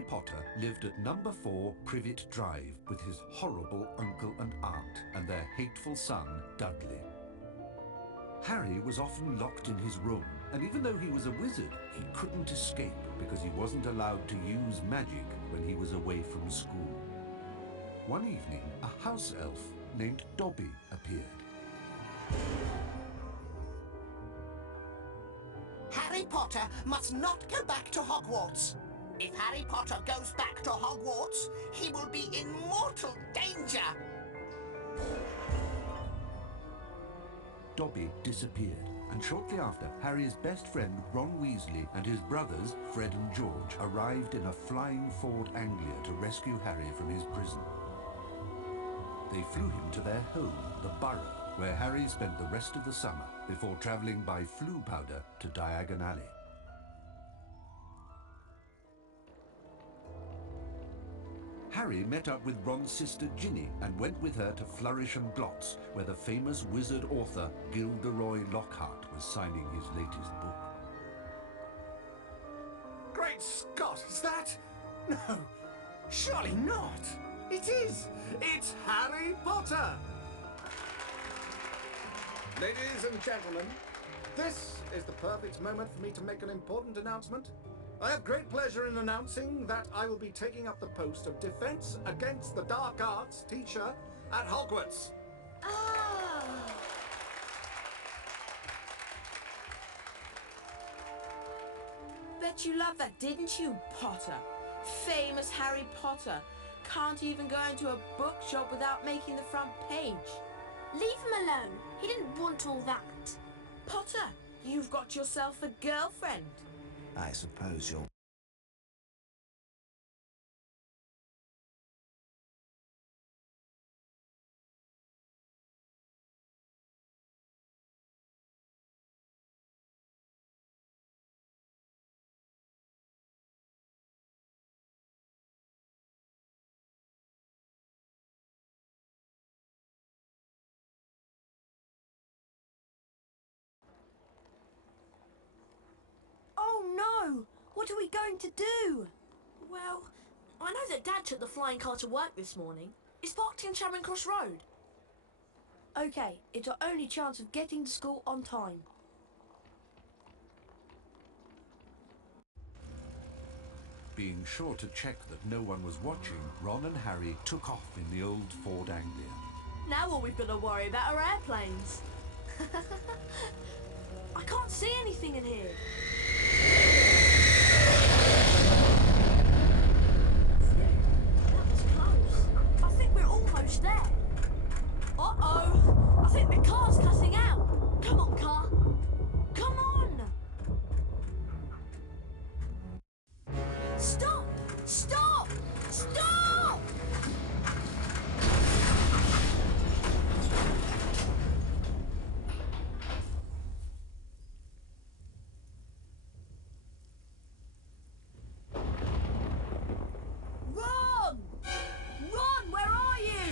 Harry Potter lived at number 4 Privet Drive with his horrible uncle and aunt and their hateful son, Dudley. Harry was often locked in his room, and even though he was a wizard, he couldn't escape because he wasn't allowed to use magic when he was away from school. One evening, a house elf named Dobby appeared. Harry Potter must not go back to Hogwarts. If Harry Potter goes back to Hogwarts, he will be in mortal danger. Dobby disappeared, and shortly after, Harry's best friend Ron Weasley and his brothers, Fred and George, arrived in a flying Ford Anglia to rescue Harry from his prison. They flew him to their home, the Burrow, where Harry spent the rest of the summer before travelling by Floo powder to Diagon Alley. Harry met up with Ron's sister Ginny and went with her to Flourish and Blotts, where the famous wizard author Gilderoy Lockhart was signing his latest book. Great Scott, is that? No, surely not. It is. It's Harry Potter. Ladies and gentlemen, this is the perfect moment for me to make an important announcement. I have great pleasure in announcing that I will be taking up the post of Defense Against the Dark Arts teacher at Hogwarts. Ah! Bet you loved that, didn't you, Potter? Famous Harry Potter. Can't even go into a bookshop without making the front page. Leave him alone. He didn't want all that. Potter, you've got yourself a girlfriend. I suppose you're... Oh no! What are we going to do? Well, I know that Dad took the flying car to work this morning. It's parked in Charing Cross Road. Okay, it's our only chance of getting to school on time. Being sure to check that no one was watching, Ron and Harry took off in the old Ford Anglia. Now all we've got to worry about are airplanes. I can't see anything in here. That was close. I think we're almost there. Uh-oh! I think the car's cutting out. Come on, car. Come on! Stop! Stop! Stop! Ron! Ron, where are you?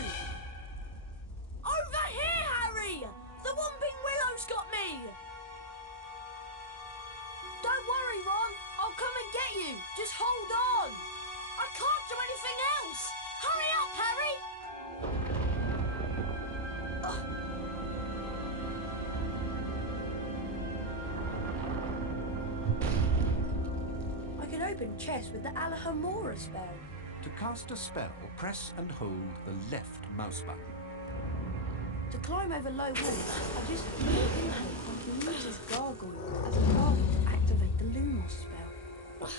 Over here, Harry! The Whomping Willow's got me! Don't worry, Ron. I'll come and get you. Just hold on. I can't do anything else. Hurry up, Harry! I can open chests with the Alohomora spell. To cast a spell, press and hold the left mouse button. To climb over low walls, I just inhale onto Lucius Gargoyle as a gargle to activate the Lumos spell.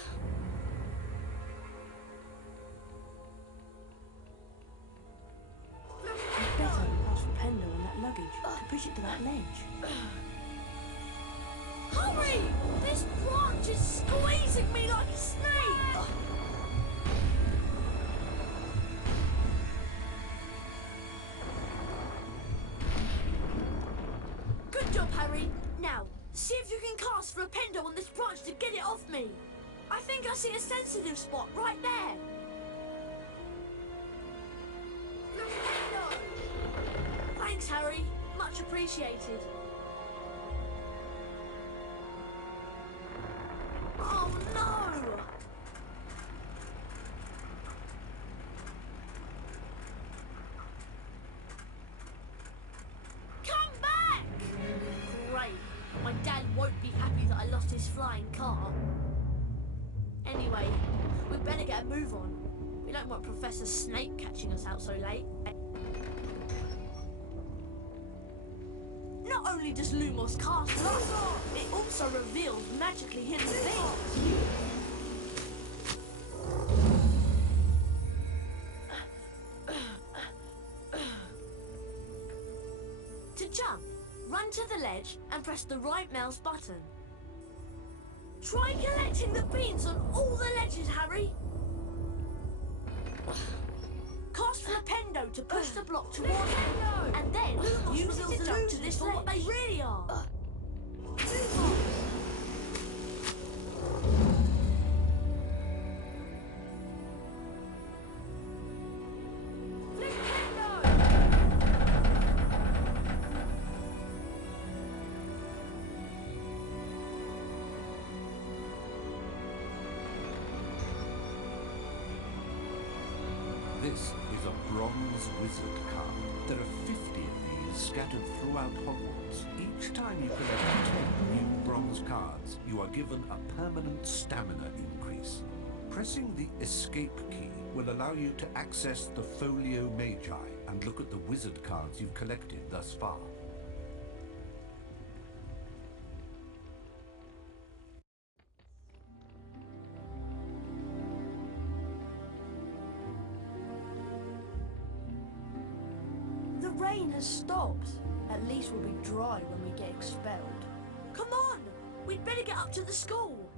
I'd better pass the Pendo on that luggage to push it to that ledge. Hurry! This branch is squeezing me like a snake! Good job, Harry. Now, see if you can cast for a Pendo on this branch to get it off me. I think I see a sensitive spot right there. Pendo! Thanks, Harry. Much appreciated. Oh, no! just his flying car. Anyway, we'd better get a move on. We don't want Professor Snape catching us out so late. Not only does Lumos cast light, it also reveals magically hidden things. To jump, run to the ledge and press the right mouse button. Try collecting the beans on all the ledges, Harry. Cast Flipendo to push the block towards you, and then use it to jump to this for what they really are. This is a bronze wizard card. There are 50 of these scattered throughout Hogwarts. Each time you collect 10 new bronze cards, you are given a permanent stamina increase. Pressing the escape key will allow you to access the Folio Magi and look at the wizard cards you've collected thus far. The rain has stopped. At least we'll be dry when we get expelled. Come on! We'd better get up to the school.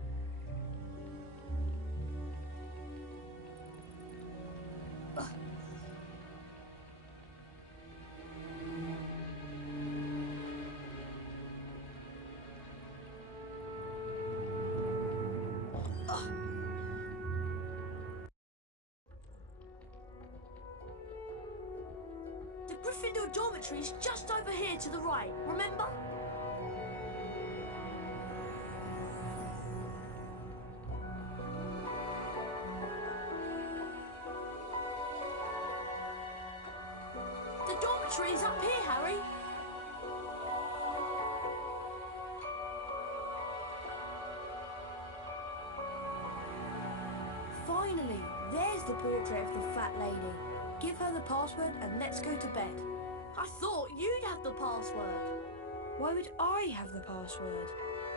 The Gryffindor dormitory is just over here to the right, remember? The dormitory is up here, Harry. Finally, there's the portrait of the fat lady. Give her the password and let's go to bed. I thought you'd have the password. Why would I have the password?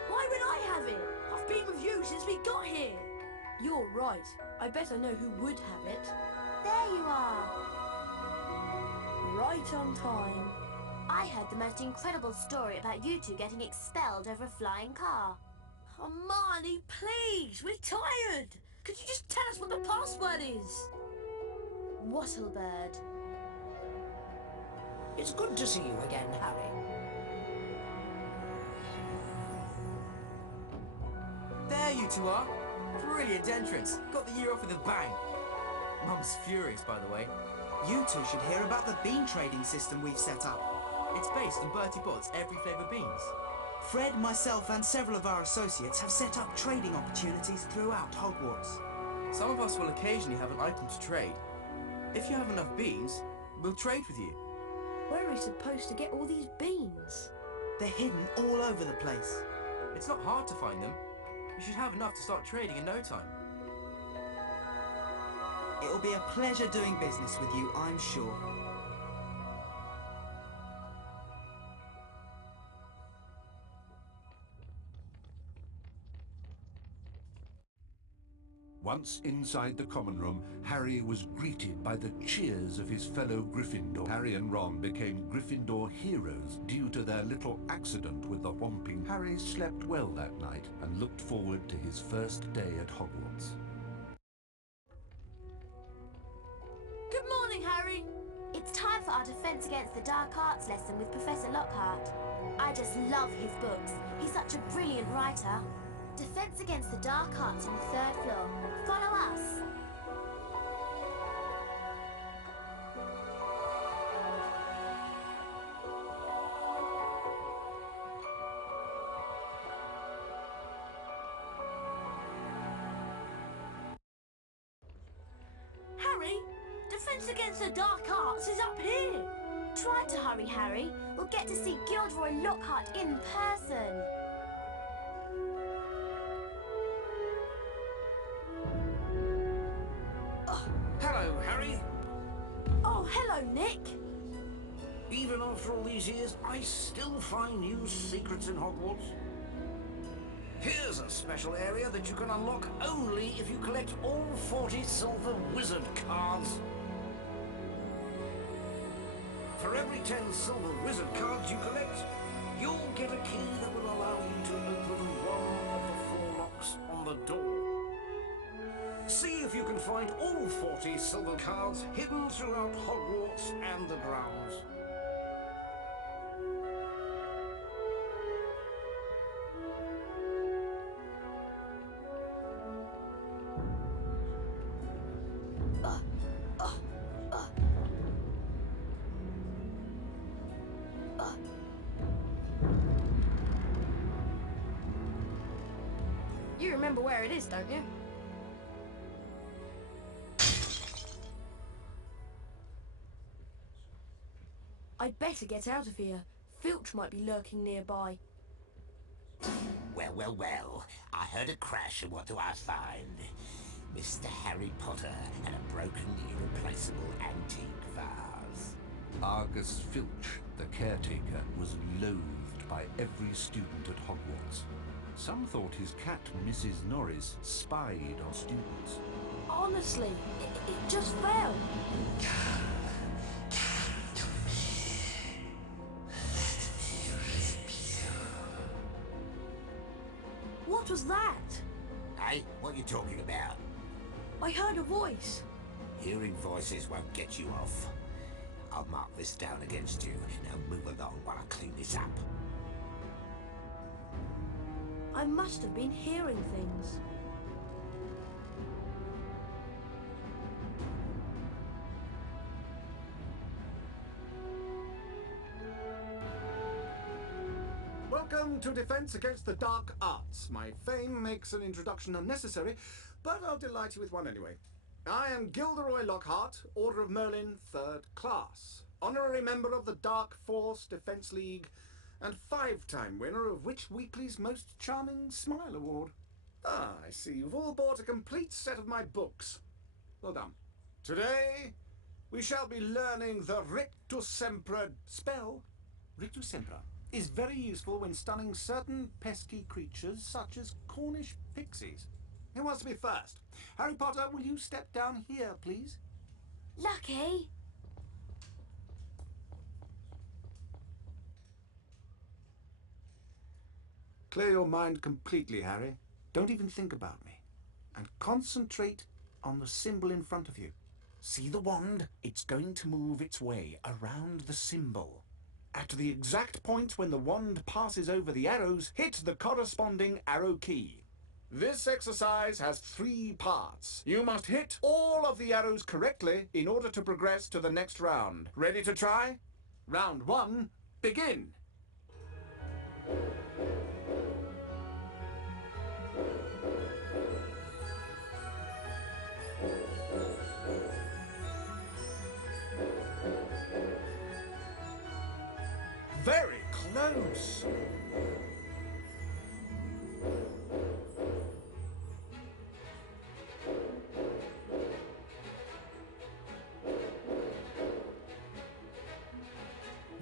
Why would I have it? I've been with you since we got here. You're right. I better know who would have it. There you are. Right on time. I heard the most incredible story about you two getting expelled over a flying car. Hermione, please, we're tired. Could you just tell us what the password is? Wattlebird. It's good to see you again, Harry. There you two are. Brilliant entrance. Got the year off with a bang. Mum's furious, by the way. You two should hear about the bean trading system we've set up. It's based on Bertie Bott's every flavour beans. Fred, myself and several of our associates have set up trading opportunities throughout Hogwarts. Some of us will occasionally have an item to trade. If you have enough beans, we'll trade with you. Where are we supposed to get all these beans? They're hidden all over the place. It's not hard to find them. You should have enough to start trading in no time. It'll be a pleasure doing business with you, I'm sure. Once inside the common room, Harry was greeted by the cheers of his fellow Gryffindor. Harry and Ron became Gryffindor heroes due to their little accident with the Whomping. Harry slept well that night and looked forward to his first day at Hogwarts. Good morning, Harry. It's time for our Defense Against the Dark Arts lesson with Professor Lockhart. I just love his books. He's such a brilliant writer. Defense Against the Dark Arts on the 3rd floor. Follow us. Harry, Defense Against the Dark Arts is up here. Try to hurry, Harry. We'll get to see Gilderoy Lockhart in person. Even after all these years, I still find new secrets in Hogwarts. Here's a special area that you can unlock only if you collect all 40 silver wizard cards. For every 10 silver wizard cards you collect, you'll get a key that will allow you to open one of the 4 locks on the door. See if you can find all 40 silver cards hidden throughout Hogwarts and the grounds. You remember where it is, don't you? I'd better get out of here. Filch might be lurking nearby. Well, well, well. I heard a crash, and what do I find? Mr. Harry Potter and a broken, irreplaceable antique vase. Argus Filch, the caretaker, was loathed by every student at Hogwarts. Some thought his cat, Mrs. Norris, spied on students. Honestly, it just fell. What was that? Hey, what are you talking about? I heard a voice. Hearing voices won't get you off. I'll mark this down against you. Now move along while I clean this up. I must have been hearing things. Welcome to Defense Against the Dark Arts. My fame makes an introduction unnecessary, but I'll delight you with one anyway. I am Gilderoy Lockhart, Order of Merlin, 3rd Class, honorary member of the Dark Force Defense League, and 5-time winner of Witch Weekly's Most Charming Smile Award. Ah, I see you've all bought a complete set of my books. Well done. Today, we shall be learning the Rictus Sempra spell. Rictus Sempra is very useful when stunning certain pesky creatures such as Cornish pixies. Who wants to be first? Harry Potter, will you step down here, please? Lucky. Clear your mind completely, Harry. Don't even think about me. And concentrate on the symbol in front of you. See the wand? It's going to move its way around the symbol. At the exact point when the wand passes over the arrows, hit the corresponding arrow key. This exercise has 3 parts. You must hit all of the arrows correctly in order to progress to the next round. Ready to try? Round 1, begin! Very close!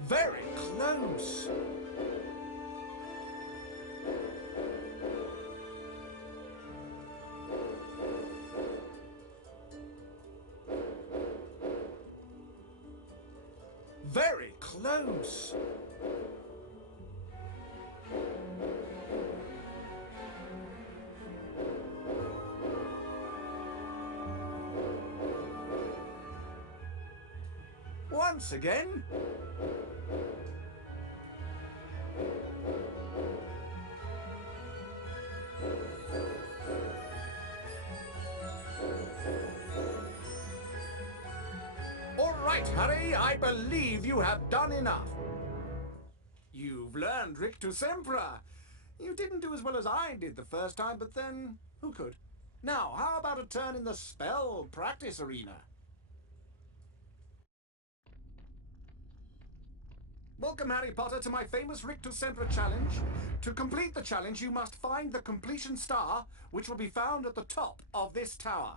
Very close! Very close! Once again. All right, Harry, I believe you have done enough. You've learned Rictus Sempra. You didn't do as well as I did the first time, but then who could? Now, how about a turn in the spell practice arena? Welcome, Harry Potter, to my famous Rictus Sempra challenge. To complete the challenge, you must find the completion star, which will be found at the top of this tower.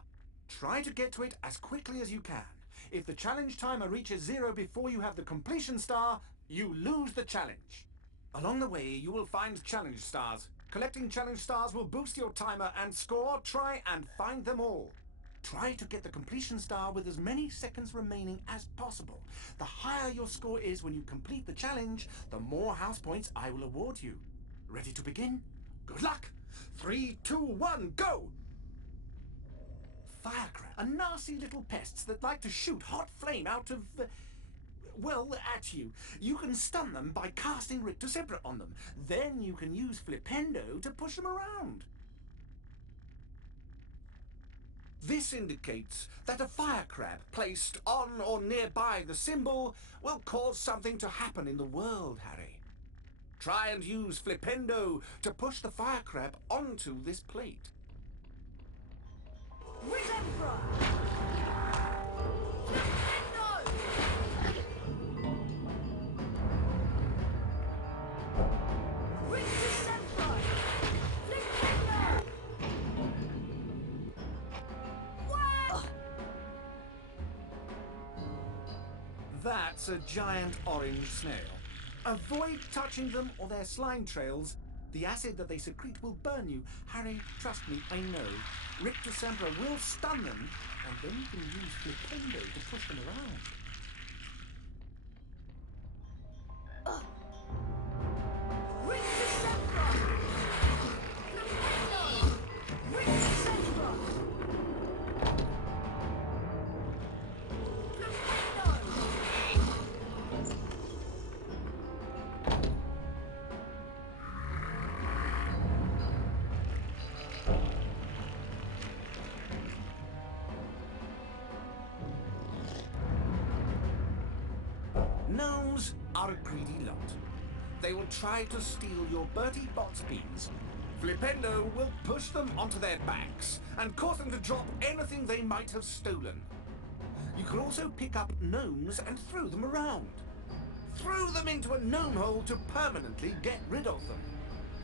Try to get to it as quickly as you can. If the challenge timer reaches 0 before you have the completion star, you lose the challenge. Along the way, you will find challenge stars. Collecting challenge stars will boost your timer and score. Try and find them all. Try to get the completion star with as many seconds remaining as possible. The higher your score is when you complete the challenge, the more house points I will award you. Ready to begin? Good luck! 3, 2, 1, go! Firecrab are nasty little pests that like to shoot hot flame out of... well, at you. You can stun them by casting Rictusempra on them. Then you can use Flipendo to push them around. This indicates that a firecrab placed on or nearby the symbol will cause something to happen in the world, Harry. Try and use Flipendo to push the firecrab onto this plate. Rictusempra! That's a giant orange snail. Avoid touching them or their slime trails. The acid that they secrete will burn you. Harry, trust me, I know. Rictusempra will stun them, and then you can use Flipendo to push them around. Gnomes are a greedy lot. They will try to steal your Bertie Bott's beans. Flipendo will push them onto their backs and cause them to drop anything they might have stolen. You can also pick up gnomes and throw them around. Throw them into a gnome hole to permanently get rid of them.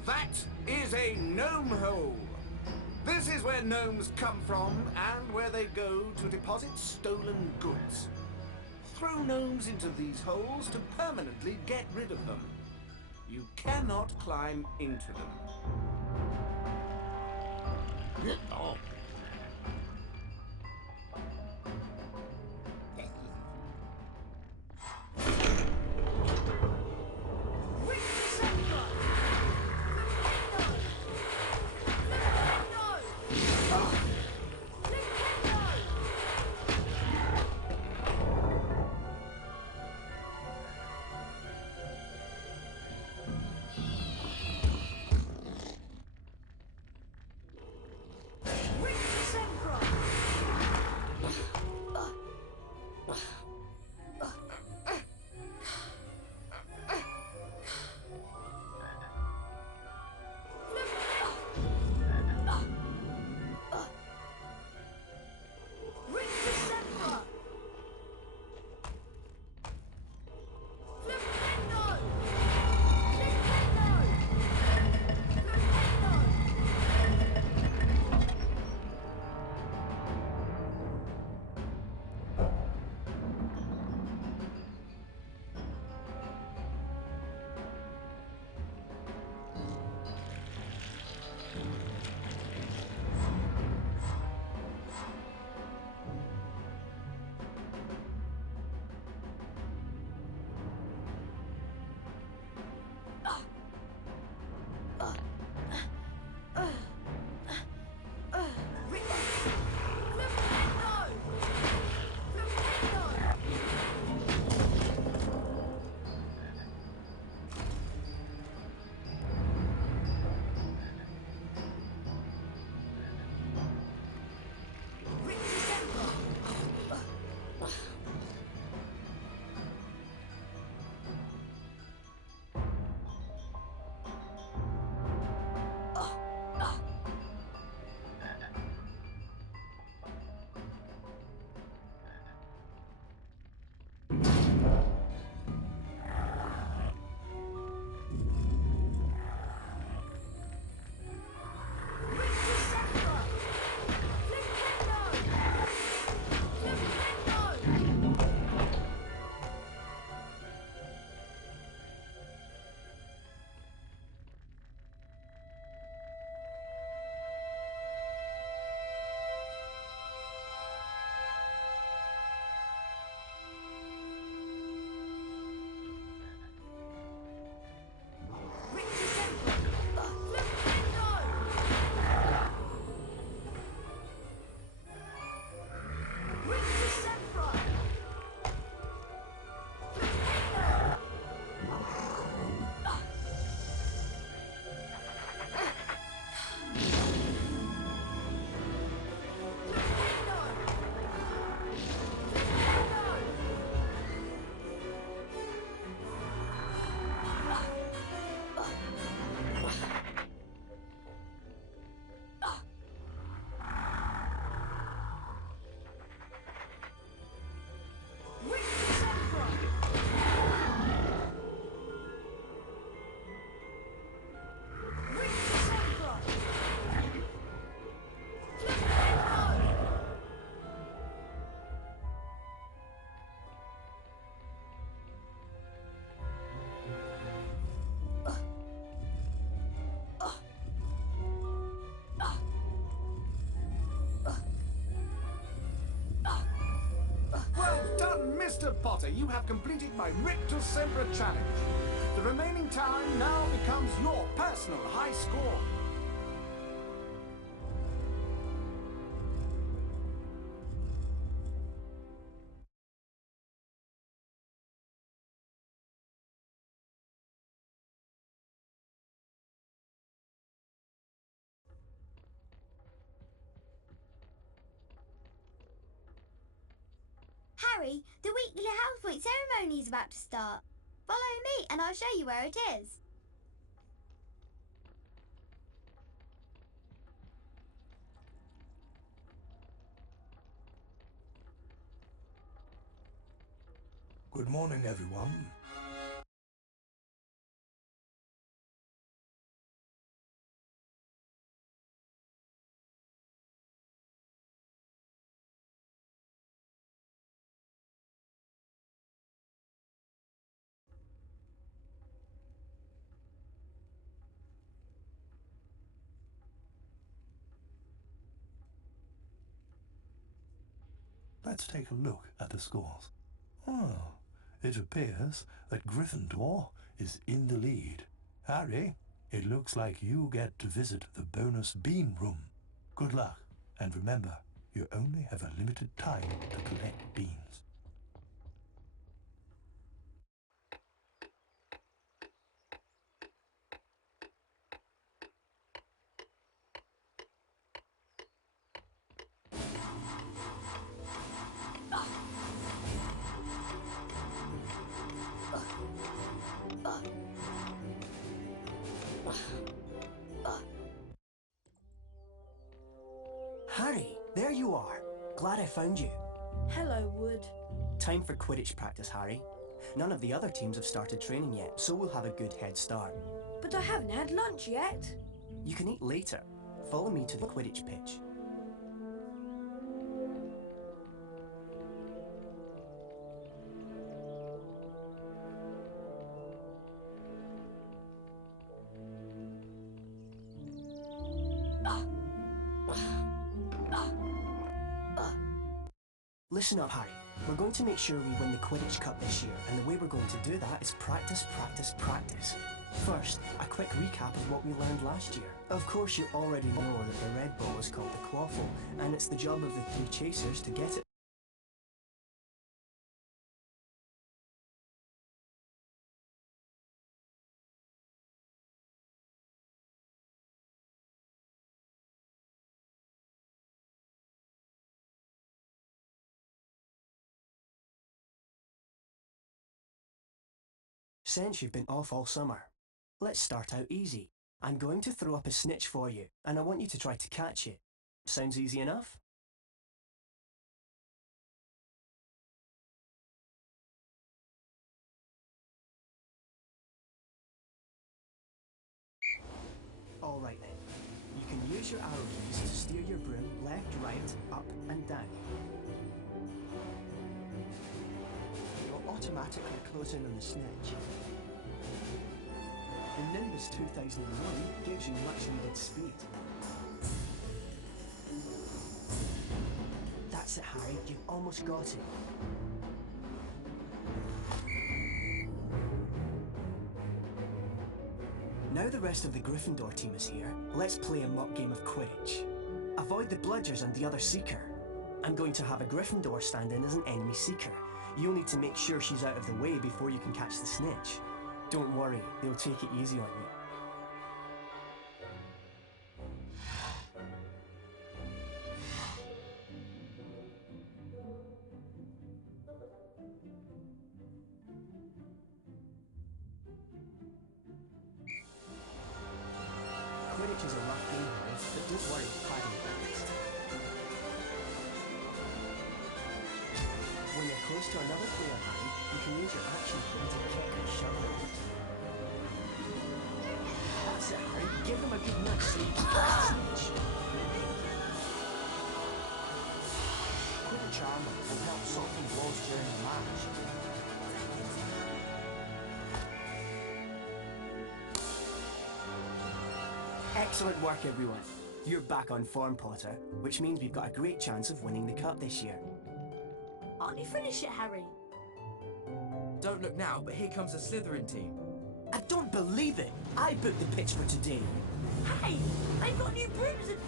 That is a gnome hole. This is where gnomes come from and where they go to deposit stolen goods. Throw gnomes into these holes to permanently get rid of them. You cannot climb into them. Oh. Potter, you have completed my Rictus Sempra challenge. The remaining time now becomes your personal high score. Harry, the weekly housework ceremony is about to start. Follow me and I'll show you where it is. Good morning, everyone. Let's take a look at the scores. Oh, it appears that Gryffindor is in the lead. Harry, it looks like you get to visit the bonus bean room. Good luck, and remember, you only have a limited time to collect beans. Harry, there you are. Glad I found you. Hello, Wood. Time for Quidditch practice, Harry. None of the other teams have started training yet, so we'll have a good head start. But I haven't had lunch yet. You can eat later. Follow me to the Quidditch pitch. Listen up, Harry. We're going to make sure we win the Quidditch Cup this year, and the way we're going to do that is practice, practice, practice. First, a quick recap of what we learned last year. Of course, you already know that the red ball is called the quaffle, and it's the job of the three chasers to get it. Since you've been off all summer, let's start out easy. I'm going to throw up a snitch for you, and I want you to try to catch it. Sounds easy enough? Alright then. You can use your arrow keys to steer your broom left, right, up and down. You'll automatically close in on the snitch. The Nimbus 2001 gives you much needed speed. That's it, Harry. You've almost got it. Now the rest of the Gryffindor team is here, let's play a mock game of Quidditch. Avoid the bludgers and the other Seeker. I'm going to have a Gryffindor stand in as an enemy Seeker. You'll need to make sure she's out of the way before you can catch the snitch. Don't worry, they'll take it easy on you. Quidditch is a rough game, but don't worry, fighting fast. When you're close to another player, Harry, you can use your action key to kick or shove them. That's it, Harry. Give them a good nudge so you can get the snitch. Quidditch armor will help soften blows during the match. Excellent work, everyone. You're back on form, Potter, which means we've got a great chance of winning the cup this year. Aren't you finished yet, Harry? Don't look now, but here comes the Slytherin team. I don't believe it! I booked the pitch for today. Hey, they've got new brooms and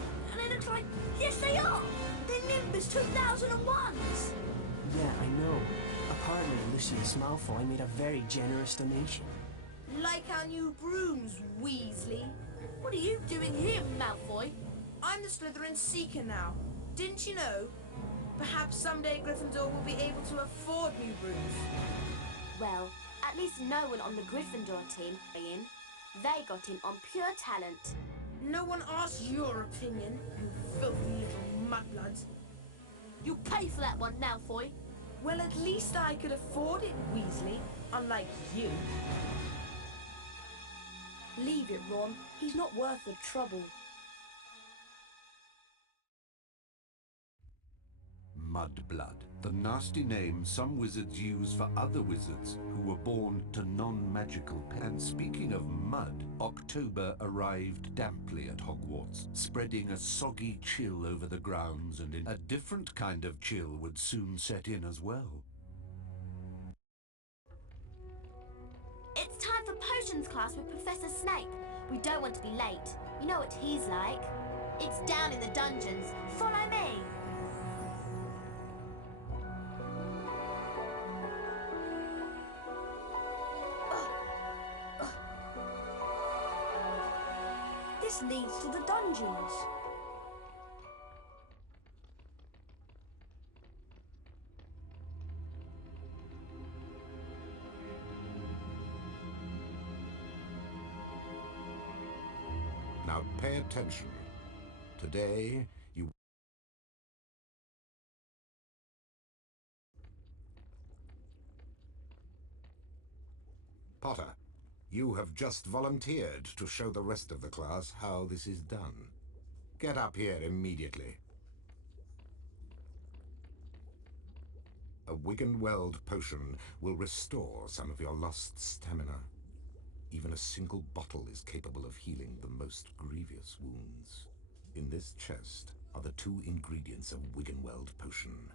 it looks like... Yes, they are! They're Nimbus 2001s! Yeah, I know. Apparently Lucius Malfoy made a very generous donation. Like our new brooms, Weasley. What are you doing here, Malfoy? I'm the Slytherin Seeker now. Didn't you know? Perhaps someday Gryffindor will be able to afford new brooms. Well, at least no one on the Gryffindor team got in. They got in on pure talent. No one asked your opinion, you filthy little mudbloods. You pay for that one, Malfoy. Well, at least I could afford it, Weasley, unlike you. Leave it, Ron. He's not worth the trouble. Mudblood, the nasty name some wizards use for other wizards who were born to non-magical And speaking of mud, October arrived damply at Hogwarts, spreading a soggy chill over the grounds, and a different kind of chill would soon set in as well. It's time for potions class with Professor Snape. We don't want to be late. You know what he's like. It's down in the dungeons. Follow me. This leads to the dungeons. Now pay attention. Today, you... Potter, you have just volunteered to show the rest of the class how this is done. Get up here immediately. A Wiggenweld potion will restore some of your lost stamina. Even a single bottle is capable of healing the most grievous wounds. In this chest are the 2 ingredients of Wiggenweld potion: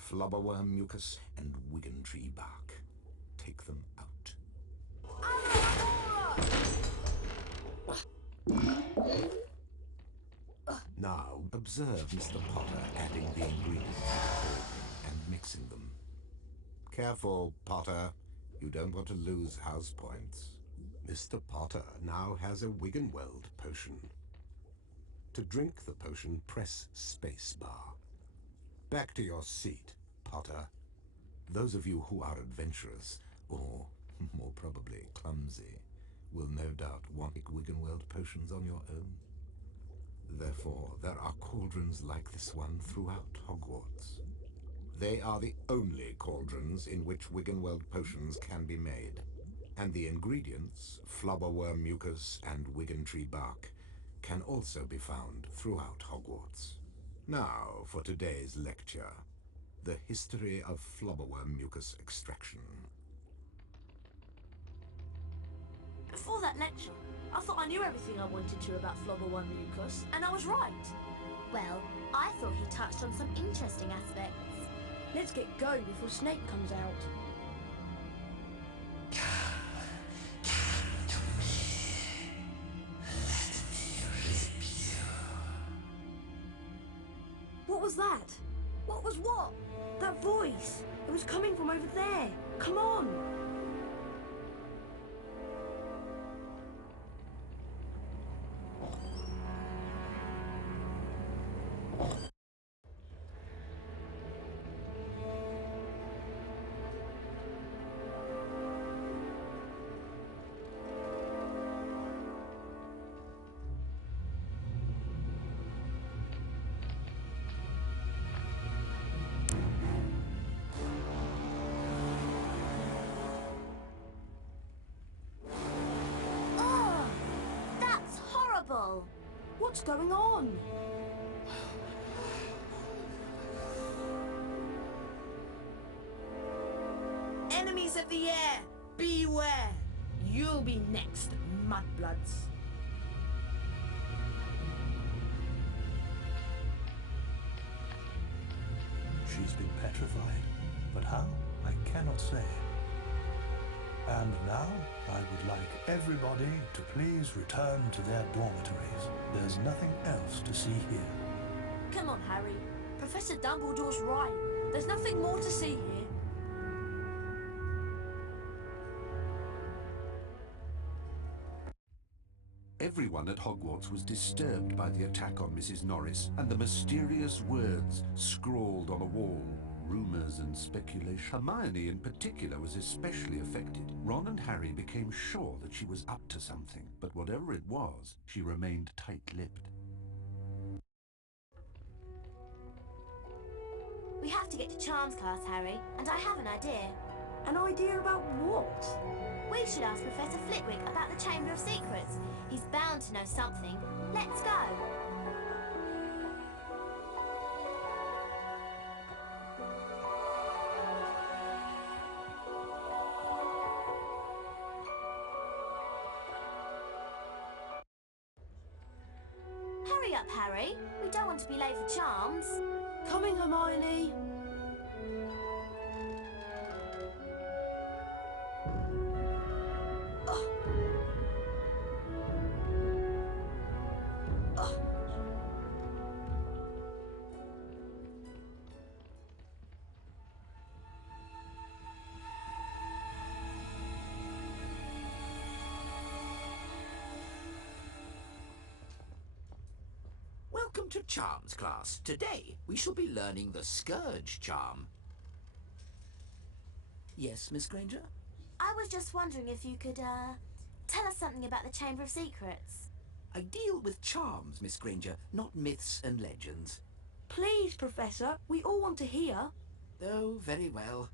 flobberworm mucus and Wiggentree bark. Take them out. Now, observe Mr. Potter adding the ingredients to the cauldron and mixing them. Careful, Potter. You don't want to lose house points. Mr. Potter now has a Wiggenweld potion. To drink the potion, press spacebar. Back to your seat, Potter. Those of you who are adventurous, or more probably clumsy, will no doubt want Wiggenweld potions on your own. Therefore, there are cauldrons like this one throughout Hogwarts. They are the only cauldrons in which Wiggenweld potions can be made. And the ingredients, flobberworm mucus and Wiggentree bark, can also be found throughout Hogwarts. Now for today's lecture, the history of flobberworm mucus extraction. Before that lecture, I thought I knew everything I wanted to about flobberworm mucus, and I was right. Well, I thought he touched on some interesting aspects. Let's get going before Snape comes out. What was that? What was what? That voice! It was coming from over there! Come on! What's going on? Enemies of the air, beware! You'll be next, mudbloods. She's been petrified, but how? I cannot say. And now, I would like everybody to please return to their dormitories. There's nothing else to see here. Come on, Harry. Professor Dumbledore's right. There's nothing more to see here. Everyone at Hogwarts was disturbed by the attack on Mrs. Norris and the mysterious words scrawled on a wall. Rumours and speculation. Hermione in particular was especially affected. Ron and Harry became sure that she was up to something, but whatever it was, she remained tight-lipped. We have to get to Charms class, Harry, and I have an idea. An idea about what? We should ask Professor Flitwick about the Chamber of Secrets. He's bound to know something. Let's go. Hurry up, Harry. We don't want to be late for Charms. Coming, Hermione. Welcome to Charms class. Today we shall be learning the Scourge charm. Yes, Miss Granger? I was just wondering if you could, tell us something about the Chamber of Secrets. I deal with charms, Miss Granger, not myths and legends. Please, Professor. We all want to hear. Oh, very well.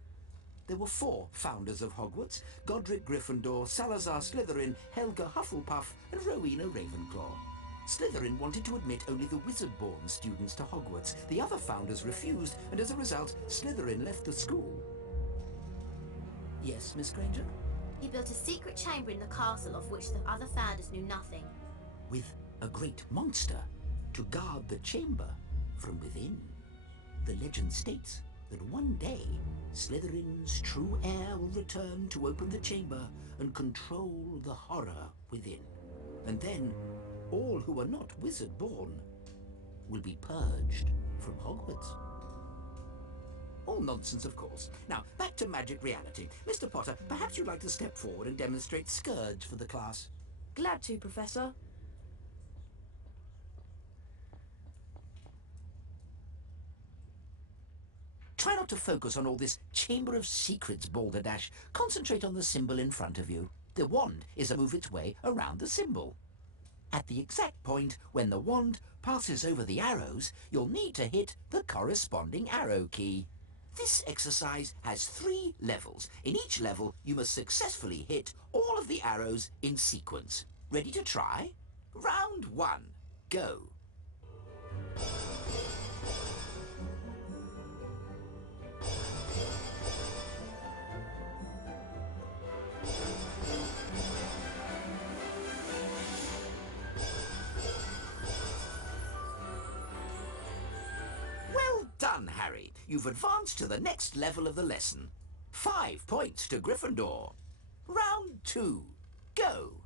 There were 4 founders of Hogwarts: Godric Gryffindor, Salazar Slytherin, Helga Hufflepuff, and Rowena Ravenclaw. Slytherin wanted to admit only the wizard-born students to Hogwarts. The other founders refused, and as a result, Slytherin left the school. Yes, Miss Granger? He built a secret chamber in the castle of which the other founders knew nothing. With a great monster to guard the chamber from within. The legend states that one day, Slytherin's true heir will return to open the chamber and control the horror within. And then, all who are not wizard-born will be purged from Hogwarts. All nonsense, of course. Now, back to magic reality. Mr. Potter, perhaps you'd like to step forward and demonstrate Scourge for the class. Glad to, Professor. Try not to focus on all this Chamber of Secrets balderdash. Concentrate on the symbol in front of you. The wand is to move its way around the symbol. At the exact point when the wand passes over the arrows, you'll need to hit the corresponding arrow key. This exercise has 3 levels. In each level, you must successfully hit all of the arrows in sequence. Ready to try? Round 1. Go. Done, Harry. You've advanced to the next level of the lesson. 5 points to Gryffindor. Round 2. Go.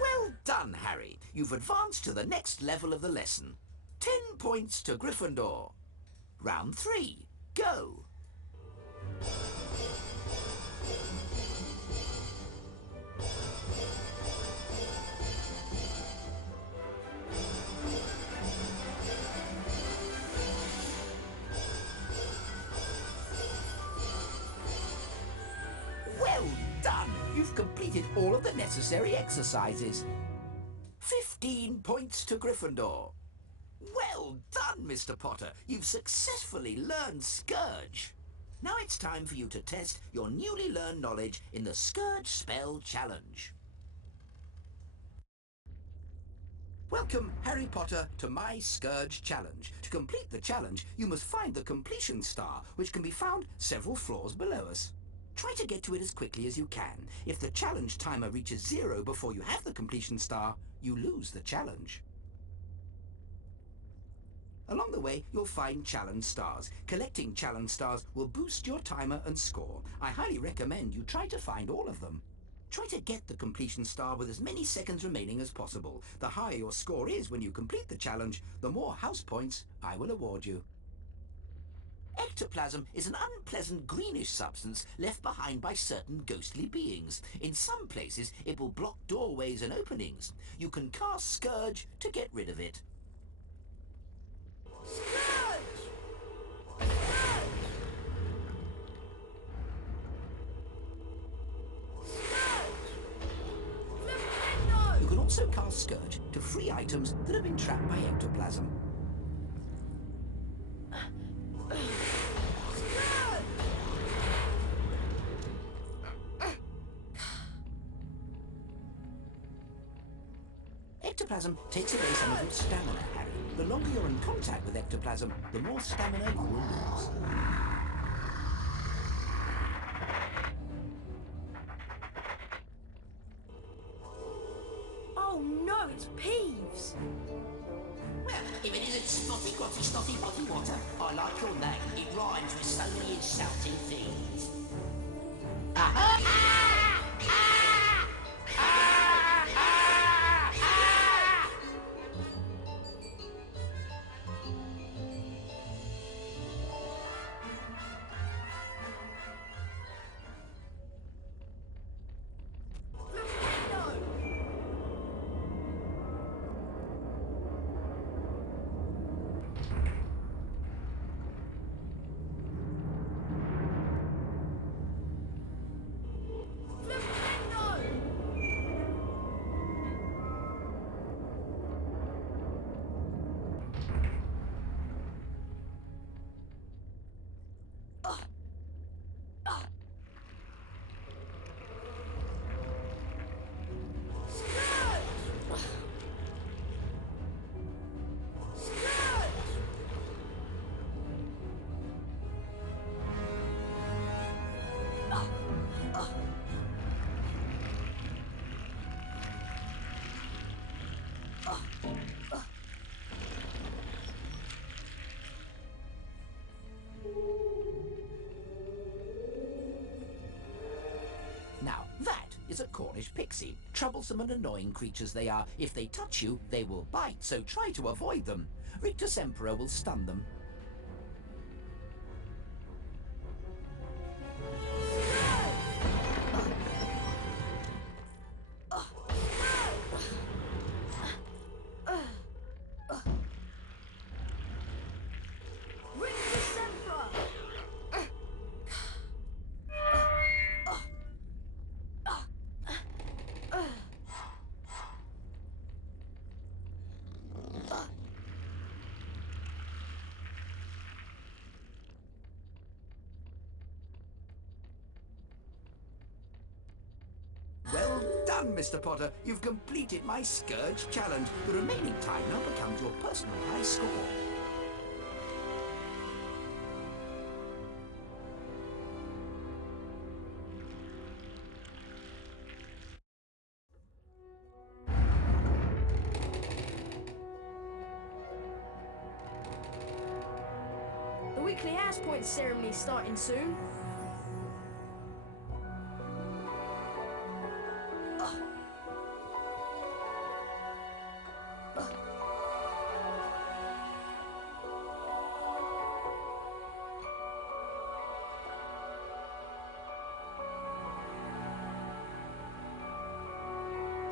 Well done, Harry. You've advanced to the next level of the lesson. 10 points to Gryffindor. Round 3. Go. Well done! You've completed all of the necessary exercises. 15 points to Gryffindor. Well done, Mr. Potter. You've successfully learned Scourge. Now it's time for you to test your newly learned knowledge in the Scourge Spell Challenge. Welcome, Harry Potter, to my Scourge Challenge. To complete the challenge, you must find the completion star, which can be found several floors below us. Try to get to it as quickly as you can. If the challenge timer reaches 0 before you have the completion star, you lose the challenge. Along the way, you'll find challenge stars. Collecting challenge stars will boost your timer and score. I highly recommend you try to find all of them. Try to get the completion star with as many seconds remaining as possible. The higher your score is when you complete the challenge, the more house points I will award you. Ectoplasm is an unpleasant greenish substance left behind by certain ghostly beings. In some places, it will block doorways and openings. You can cast Scourge to get rid of it. You can also cast Scourge to free items that have been trapped by ectoplasm. Ectoplasm takes away some of your stamina, Harry. The longer you're in contact with ectoplasm, the more stamina you will lose. Oh no, it's Peeves! Well, if it isn't Spotty Grotty Snotty Botty Water, I like your name. It rhymes with so many insulting things. Aha! Now, that is a Cornish pixie. Troublesome and annoying creatures they are. If they touch you, they will bite, so try to avoid them. Rictus Emperor will stun them. Well done, Mr. Potter. You've completed my Scourge challenge. The remaining time now becomes your personal high score. The weekly house point ceremony is starting soon.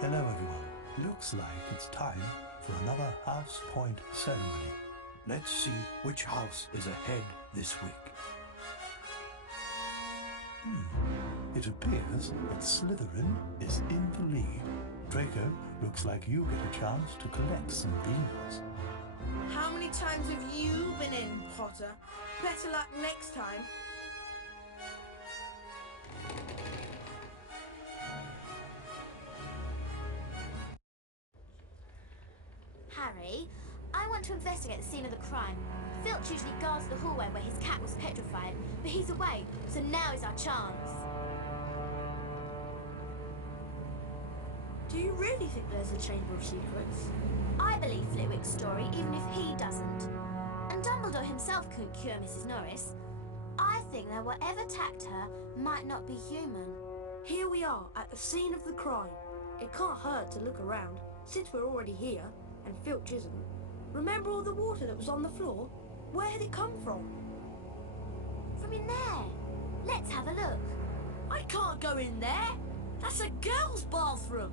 Hello everyone. Looks like it's time for another house point ceremony. Let's see which house is ahead this week. It appears that Slytherin is in the lead. Draco, looks like you get a chance to collect some beans. How many times have you been in, Potter? Better luck next time. Harry, I want to investigate the scene of the crime. Filch usually guards the hallway where his cat was petrified, but he's away, so now is our chance. Do you really think there's a Chamber of Secrets? I believe Flitwick's story, even if he doesn't. And Dumbledore himself couldn't cure Mrs. Norris. I think that whatever attacked her might not be human. Here we are, at the scene of the crime. It can't hurt to look around, since we're already here, and Filch isn't. Remember all the water that was on the floor? Where had it come from? From in there. Let's have a look. I can't go in there. That's a girl's bathroom.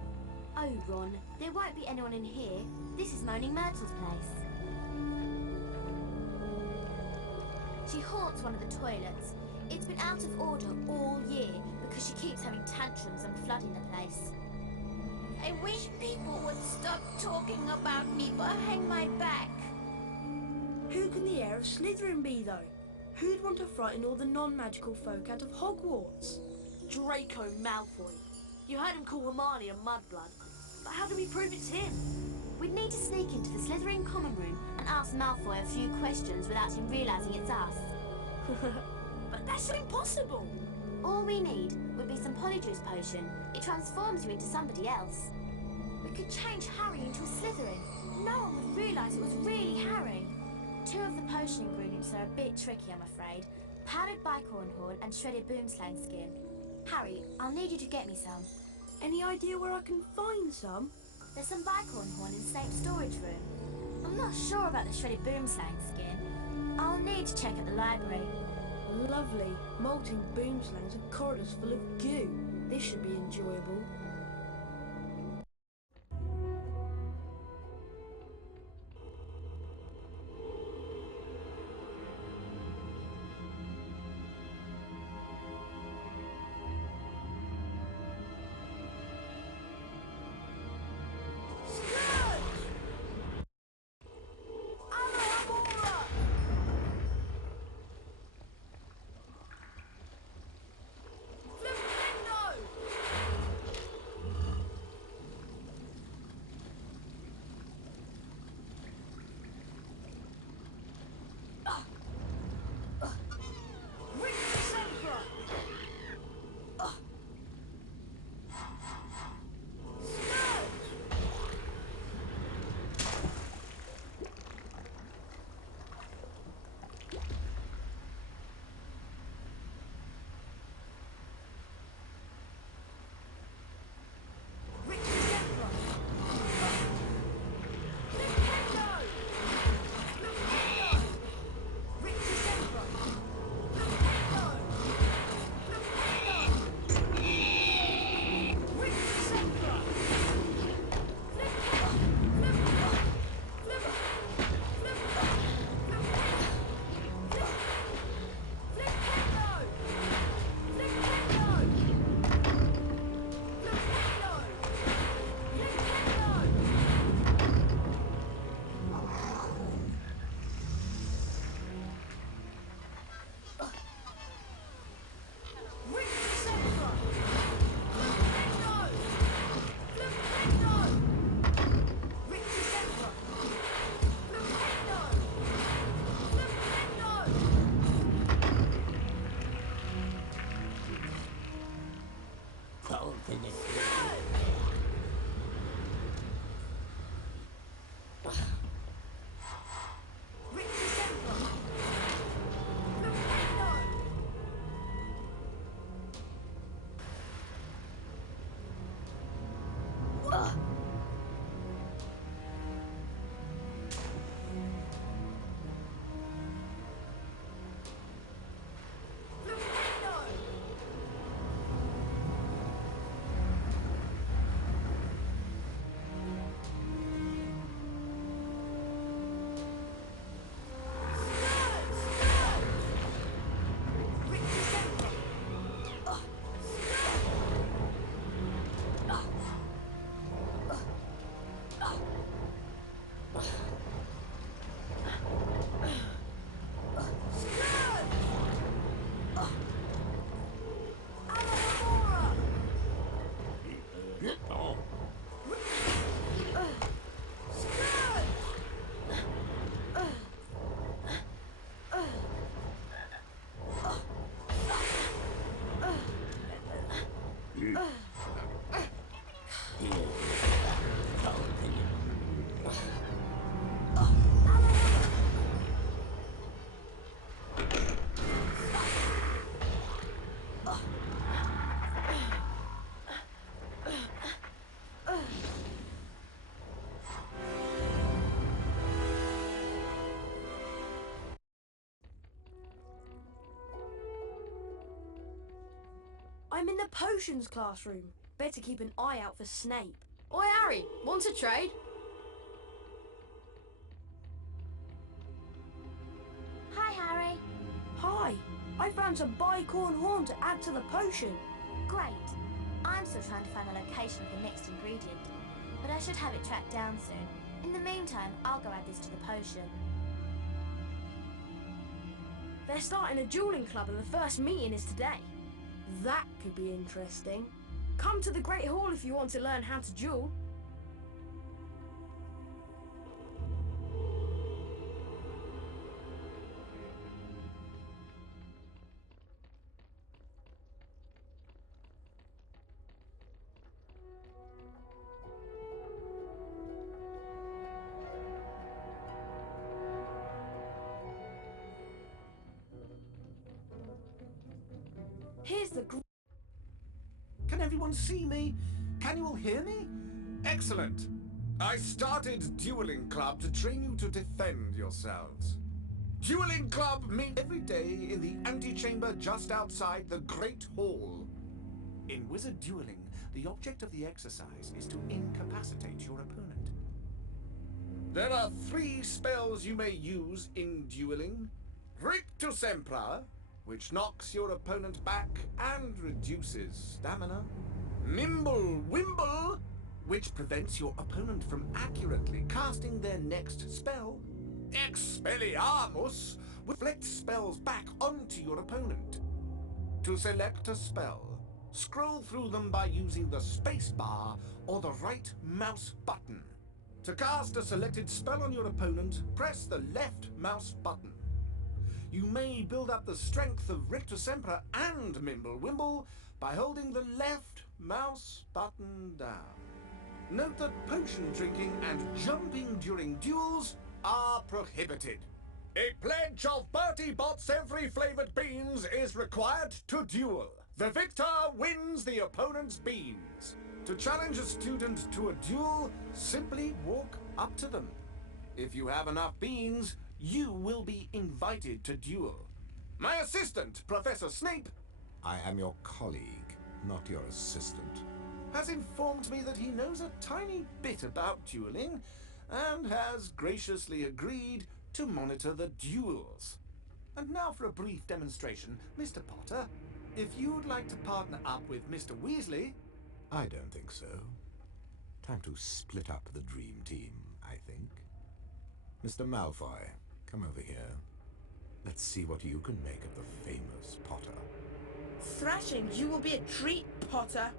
Oh, Ron, there won't be anyone in here. This is Moaning Myrtle's place. She haunts one of the toilets. It's been out of order all year because she keeps having tantrums and flooding the place. I wish people would stop talking about me behind my back. Who can the heir of Slytherin be, though? Who'd want to frighten all the non-magical folk out of Hogwarts? Draco Malfoy. You heard him call Hermione a mudblood. But how do we prove it's him? We'd need to sneak into the Slytherin common room and ask Malfoy a few questions without him realising it's us. But that's impossible. All we need would be some Polyjuice potion. It transforms you into somebody else. We could change Harry into a Slytherin. No one would realise it was really Harry. Two of the potion ingredients are a bit tricky, I'm afraid. Powdered bicorn horn and shredded boomslang skin. Harry, I'll need you to get me some. Any idea where I can find some? There's some bicorn horn in Snape's storage room. I'm not sure about the shredded boomslang skin. I'll need to check at the library. Lovely. Molting boomslangs and corridors full of goo. This should be enjoyable. I'm in the potions classroom. Better keep an eye out for Snape. Oi, Harry, want to trade? Hi, Harry. Hi, I found some bicorn horn to add to the potion. Great. I'm still trying to find the location of the next ingredient, but I should have it tracked down soon. In the meantime, I'll go add this to the potion. They're starting a dueling club and the first meeting is today. That could be interesting. Come to the Great Hall if you want to learn how to duel. Here's the Can everyone see me? Can you all hear me? Excellent. I started Dueling Club to train you to defend yourselves. Dueling Club meet every day in the antechamber just outside the Great Hall. In Wizard Dueling, the object of the exercise is to incapacitate your opponent. There are 3 spells you may use in dueling. Rictus Empra, which knocks your opponent back and reduces stamina. Nimble Wimble, which prevents your opponent from accurately casting their next spell. Expelliarmus, which reflects spells back onto your opponent. To select a spell, scroll through them by using the space bar or the right mouse button. To cast a selected spell on your opponent, press the left mouse button. You may build up the strength of Rictus Empra and Mimblewimble by holding the left mouse button down. Note that potion drinking and jumping during duels are prohibited. A pledge of Bertie Bott's every flavoured beans is required to duel. The victor wins the opponent's beans. To challenge a student to a duel, simply walk up to them. If you have enough beans, you will be invited to duel. My assistant, Professor Snape, I am your colleague, not your assistant. has informed me that he knows a tiny bit about dueling and has graciously agreed to monitor the duels. And now for a brief demonstration. Mr. Potter, if you'd like to partner up with Mr. Weasley... I don't think so. Time to split up the dream team, I think. Mr. Malfoy, come over here. Let's see what you can make of the famous Potter. Thrashing, you will be a treat, Potter.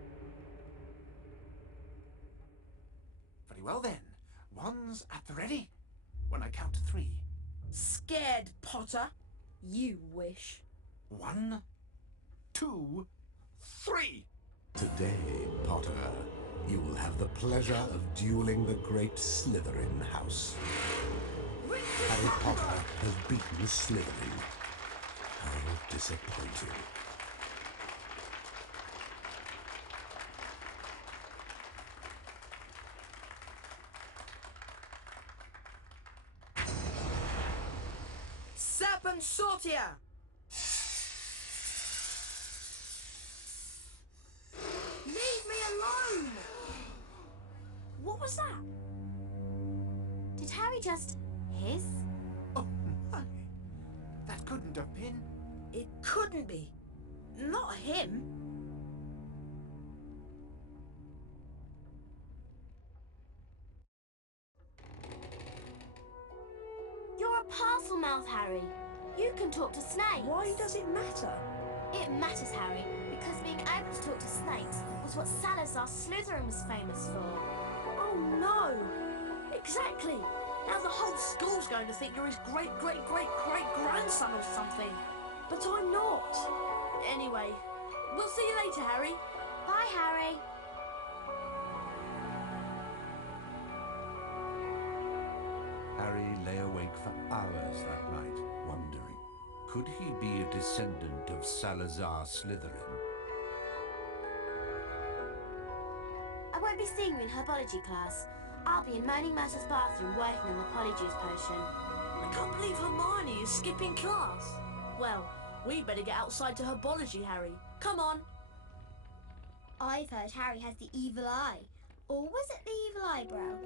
Very well then. One's at the ready. When I count to 3. Scared, Potter. You wish. 1, 2, 3. Today, Potter, you will have the pleasure of dueling the great Slytherin house. Harry Potter has beaten Slytherin. How disappointing. Serpent Sortia! Leave me alone! What was that? Did Harry just hiss? Oh my! That couldn't have been... It couldn't be. Not him. You're a Parselmouth, Harry. You can talk to snakes. Why does it matter? It matters, Harry, because being able to talk to snakes was what Salazar Slytherin was famous for. Oh no! Exactly! Now the whole school's going to think you're his great-great-great-great-grandson or something. But I'm not. Anyway, we'll see you later, Harry. Bye, Harry. Harry lay awake for hours that night, wondering, could he be a descendant of Salazar Slytherin? I won't be seeing you in herbology class. I'll be in Moaning Mercer's bathroom working on the polyjuice potion. I can't believe Hermione is skipping class. Well, we better get outside to herbology, Harry. Come on. I've heard Harry has the evil eye. Or was it the evil eyebrow?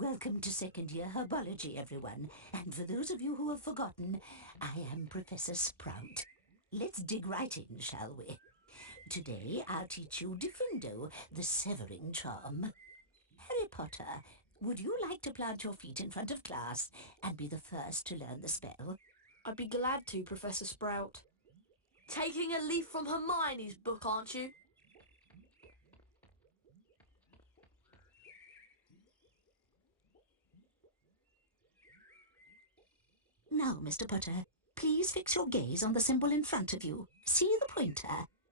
Welcome to second year herbology, everyone. And for those of you who have forgotten, I am Professor Sprout. Let's dig right in, shall we? Today I'll teach you Diffindo, the severing charm. Harry Potter, would you like to plant your feet in front of class and be the first to learn the spell? I'd be glad to, Professor Sprout. Taking a leaf from Hermione's book, aren't you? Now, Mr. Potter, please fix your gaze on the symbol in front of you. See the pointer?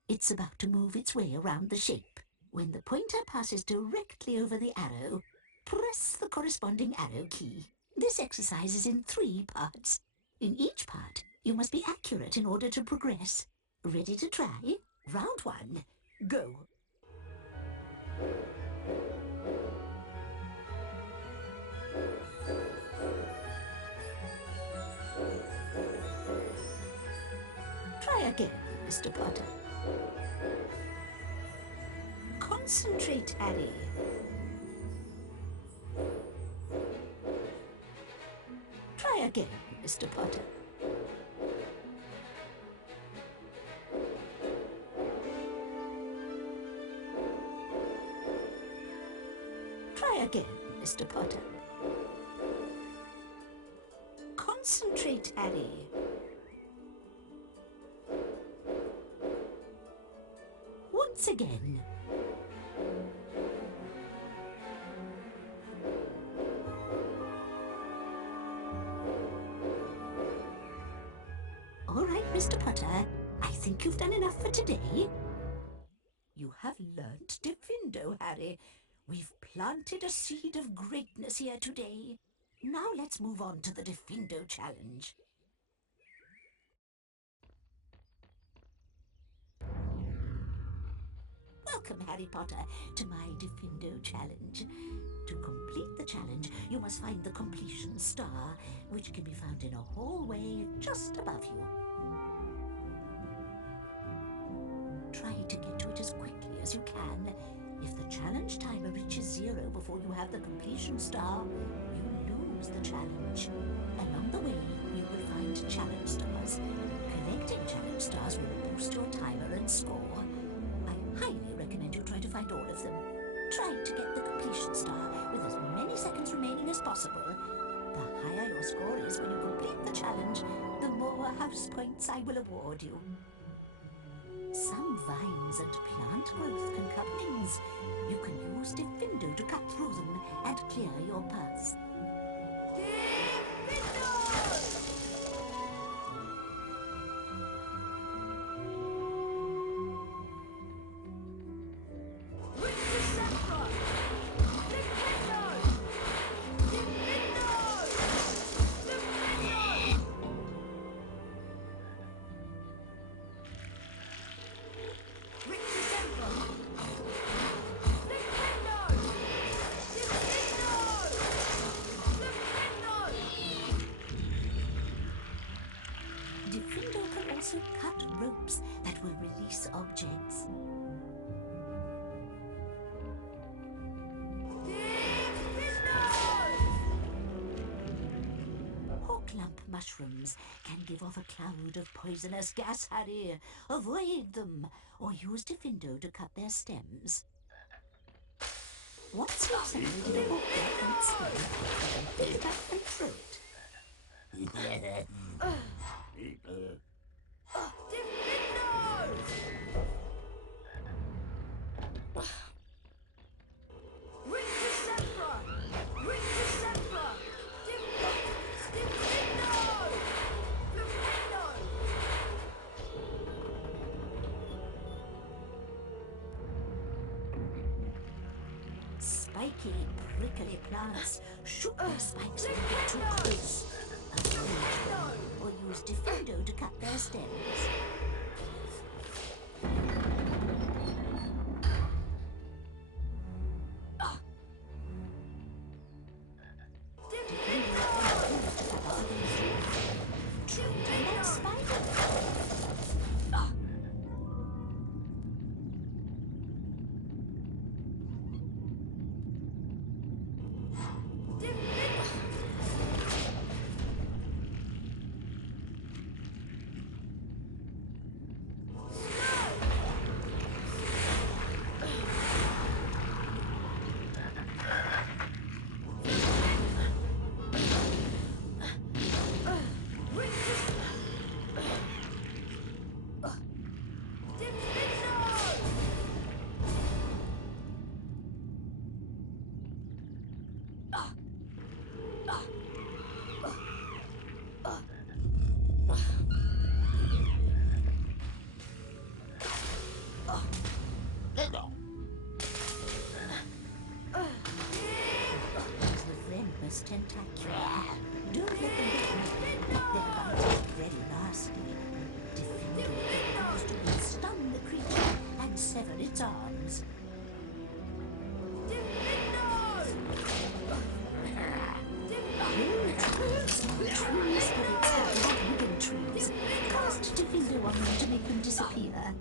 It's about to move its way around the shape. When the pointer passes directly over the arrow, press the corresponding arrow key. This exercise is in 3 parts. In each part, you must be accurate in order to progress. Ready to try? Round 1. Go. Try again, Mr. Potter. Concentrate, Harry. Try again, Mr. Potter. Try again, Mr. Potter. Concentrate, Harry. Once again. All right, Mr. Potter. I think you've done enough for today. You have learnt Diffindo, Harry. We've planted a seed of greatness here today. Now let's move on to the Diffindo challenge. Welcome, Harry Potter, to my Diffindo challenge. To complete the challenge, you must find the completion star, which can be found in a hallway just above you. Try to get to it as quickly as you can. If the challenge timer reaches 0 before you have the completion star, you lose the challenge. Along the way, you will find challenge stars. Collecting challenge stars will boost your timer and score. I highly recommend you try to find all of them. Try to get the completion star with as many seconds remaining as possible. The higher your score is when you complete the challenge, the more house points I will award you. Some vines and plant growth can cut things. You can use Diffindo to cut through them and clear your paths. Diffindo can also cut ropes that will release objects. Hawklump mushrooms can give off a cloud of poisonous gas, Harry. Avoid them, or use Diffindo to cut their stems. Once you've separated a book from its stem, you can pick it up and throw it. Spiky, prickly plants shoot their spikes when they get too close. Avoid them, or use Diffindo to cut their stems. Tentacular. Don't let them get me. Their bites are very nasty. Diffindo used to stun the creature and sever its arms. Tree spirits have like living trees. Cast Diffindo on them to make them disappear.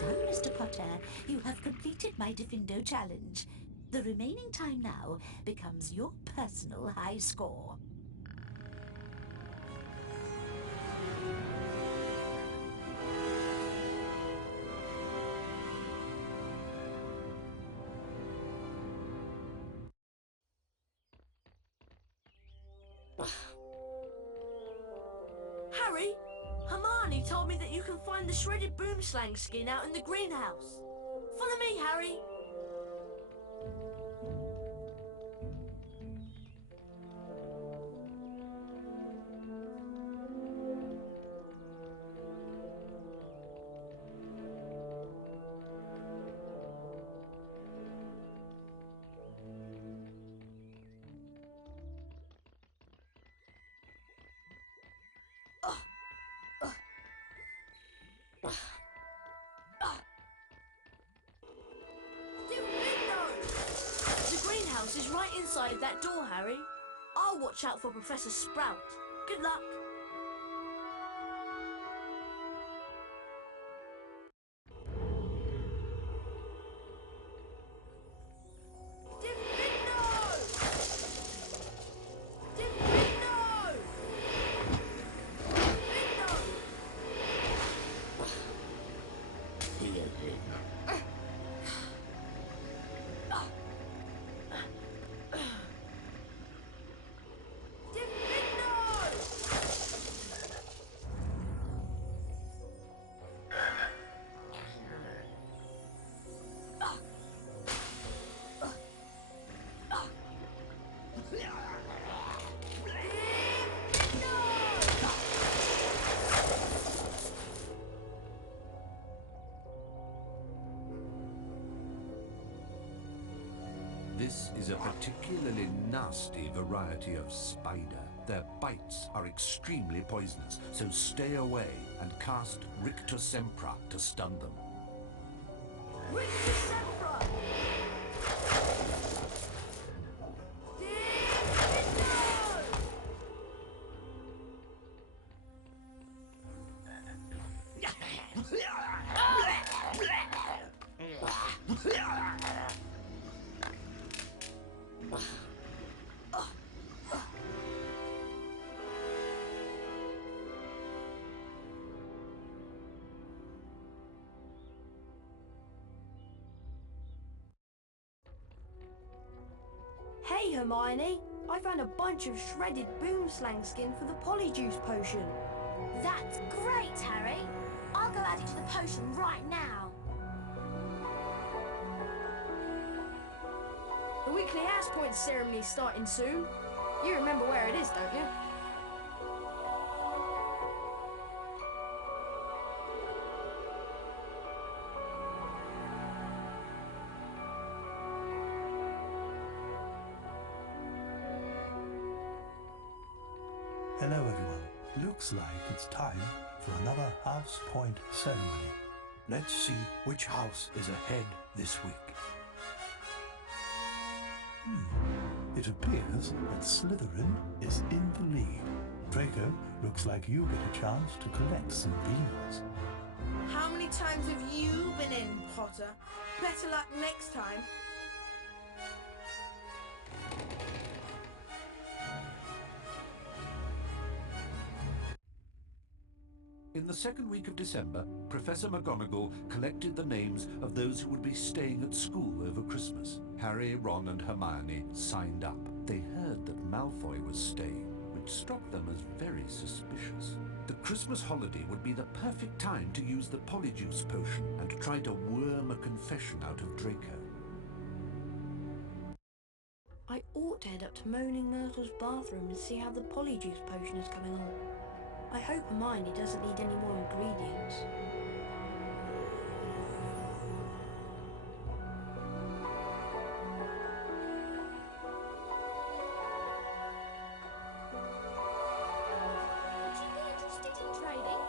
Done, Mr. Potter. You have completed my Diffindo challenge. The remaining time now becomes your personal high score. Harry, Hermione told me that you can find the shredded boomslang skin out in the greenhouse. Follow me, Harry. is right inside that door, Harry. I'll watch out for Professor Sprout. Good luck. This is a particularly nasty variety of spider. Their bites are extremely poisonous, so stay away and cast Rictus Sempra to stun them. Rictus Sempra! Hey Hermione, I found a bunch of shredded boomslang skin for the polyjuice potion. That's great, Harry. I'll go add it to the potion right now. The weekly ass point ceremony's starting soon. You remember where it is, don't you? Hello, everyone. Looks like it's time for another house point ceremony. Let's see which house is ahead this week. It appears that Slytherin is in the lead. Draco, looks like you get a chance to collect some beans. How many times have you been in, Potter? Better luck next time. In the second week of December, Professor McGonagall collected the names of those who would be staying at school over Christmas. Harry, Ron and Hermione signed up. They heard that Malfoy was staying, which struck them as very suspicious. The Christmas holiday would be the perfect time to use the polyjuice potion and try to worm a confession out of Draco. I ought to head up to Moaning Myrtle's bathroom and see how the polyjuice potion is coming on. I hope Hermione doesn't need any more ingredients. Would you be interested in trading?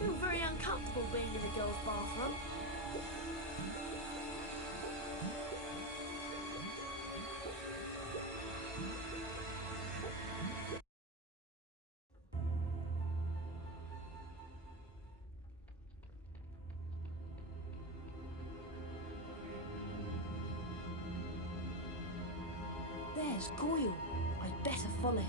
I feel very uncomfortable being in a girl's bathroom. There's Goyle. I'd better follow him.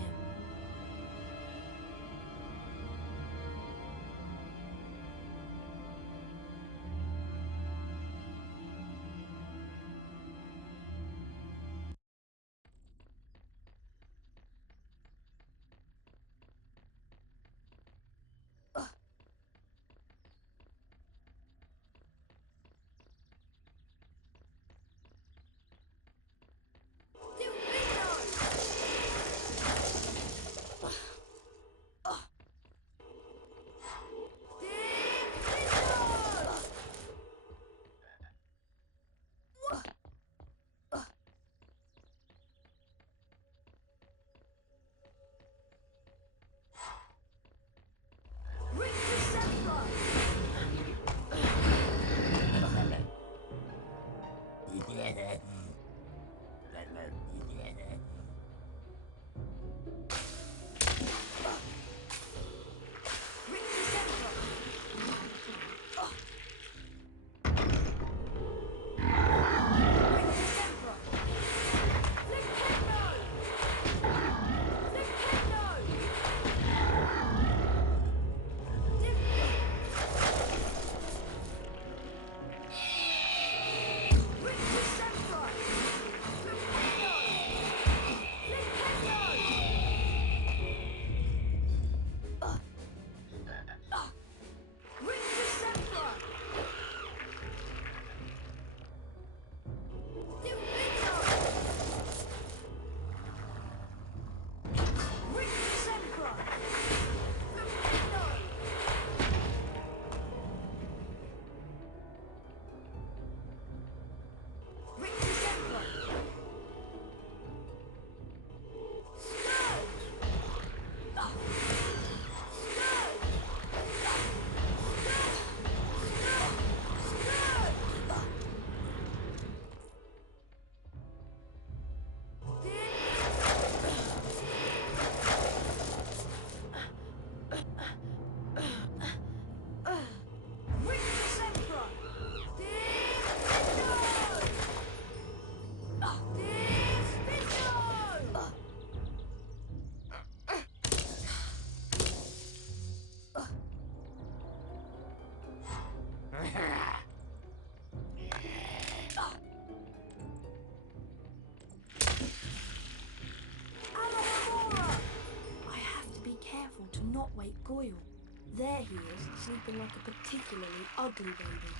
years sleeping like a particularly ugly baby.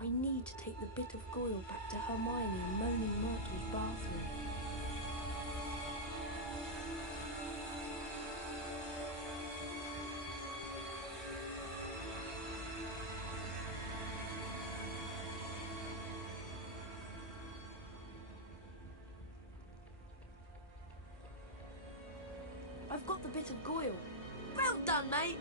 I need to take the bit of Goyle back to Hermione and Moaning Myrtle's bathroom. I've got the bit of Goyle. Well done, mate!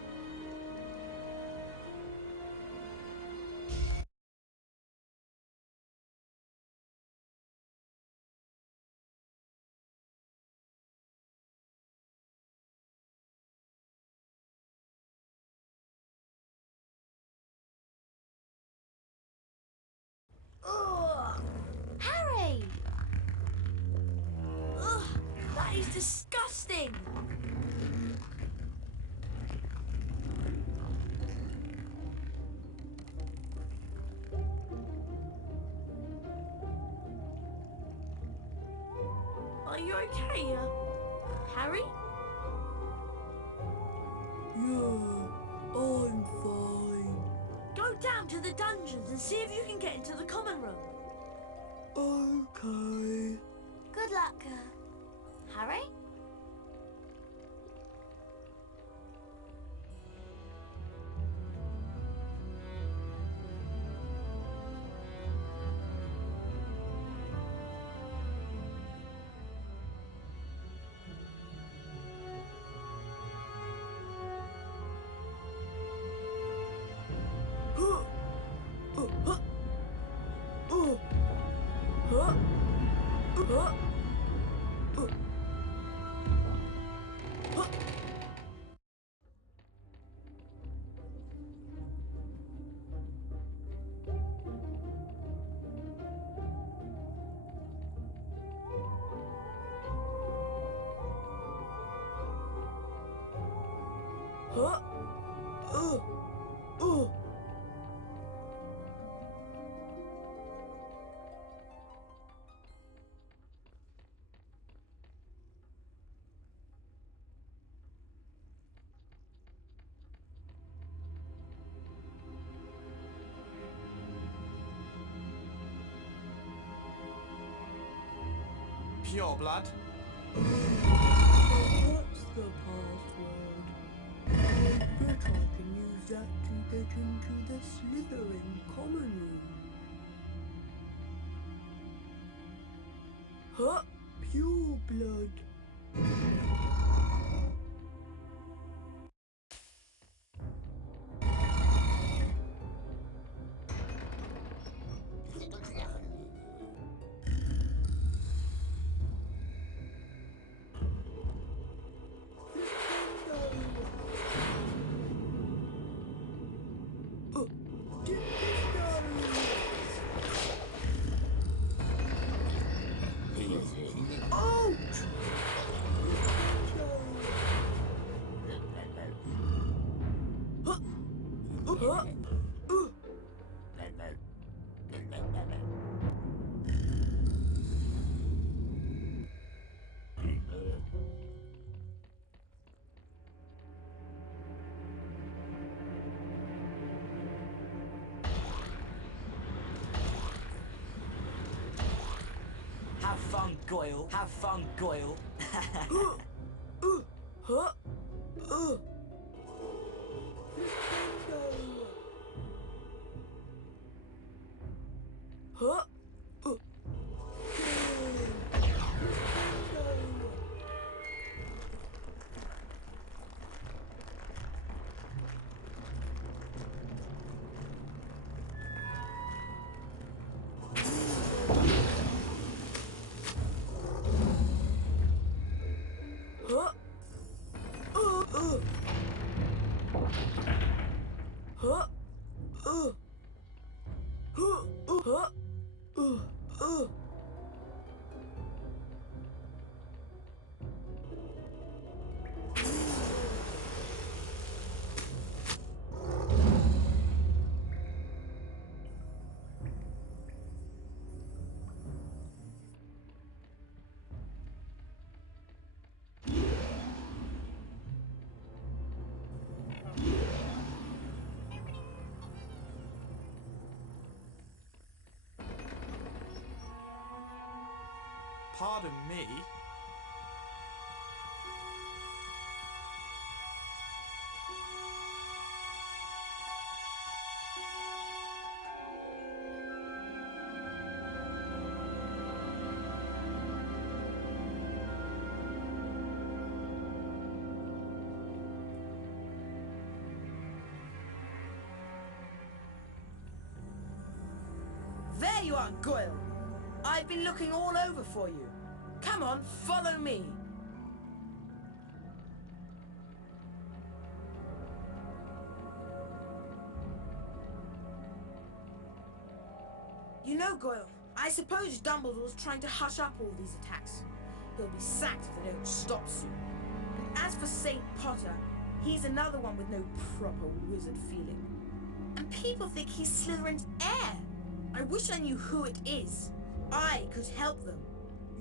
Ugh! Harry! Ugh! That is disgusting! Are you okay, Harry? Yeah, I'm fine. Go down to the dungeons and see if you can get into the common room. Okay. Good luck, Harry? Pure blood. What's the password? I bet I can use that to get into the Slytherin common room. Pure blood. Have fun, Goyle. Have fun, Goyle. Pardon me. There you are, Goyle. I've been looking all over for you. Come on, follow me. You know, Goyle, I suppose Dumbledore's trying to hush up all these attacks. He'll be sacked if they don't stop soon. And as for St. Potter, he's another one with no proper wizard feeling. And people think he's Slytherin's heir. I wish I knew who it is. I could help them.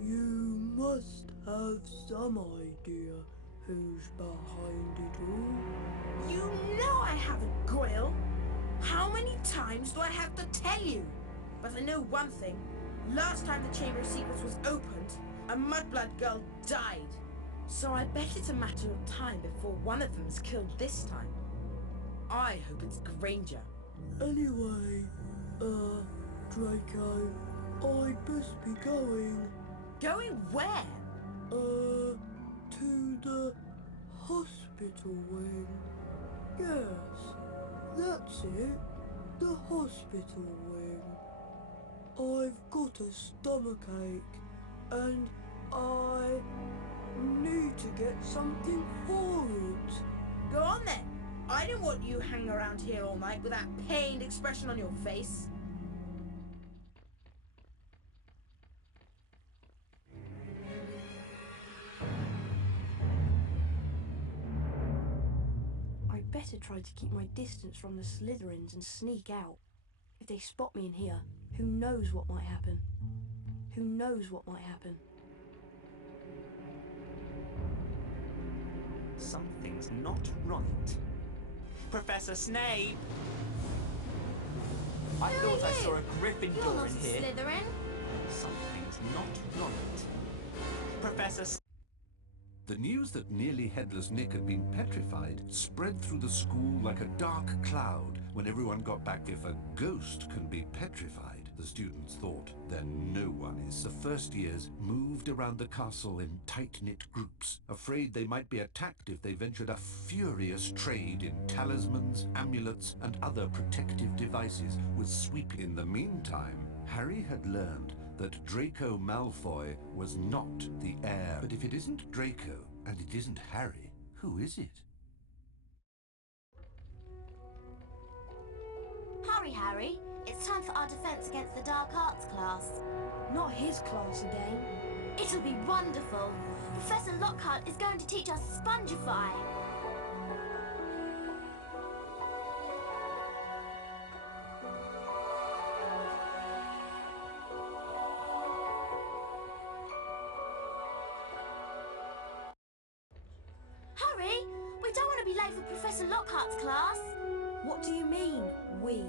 You must have some idea who's behind it all. You know I haven't, Goyle. How many times do I have to tell you? But I know one thing. Last time the Chamber of Secrets was opened, a Mudblood girl died. So I bet it's a matter of time before one of them is killed this time. I hope it's Granger. Anyway, Draco, I'd best be going. Going where? To the hospital wing. Yes, that's it. The hospital wing. I've got a stomachache, and I need to get something for it. Go on then. I don't want you hanging around here all night with that pained expression on your face. I'd better try to keep my distance from the Slytherins and sneak out. If they spot me in here, who knows what might happen? Who knows what might happen? Something's not right. Professor Snape! I thought I saw a Gryffindor in here. Slytherin? Something's not right. Professor The news that nearly Headless Nick had been petrified spread through the school like a dark cloud when everyone got back. If a ghost can be petrified, the students thought, then no one is. The first years moved around the castle in tight-knit groups, afraid they might be attacked if they ventured a furious trade in talismans, amulets, and other protective devices was sweeping. In the meantime, Harry had learned that Draco Malfoy was not the heir. But if it isn't Draco, and it isn't Harry, who is it? Hurry, Harry. It's time for our Defense Against the Dark Arts class. Not his class again. It'll be wonderful. Professor Lockhart is going to teach us Spongify. Hurry! We don't want to be late for Professor Lockhart's class. What do you mean, we?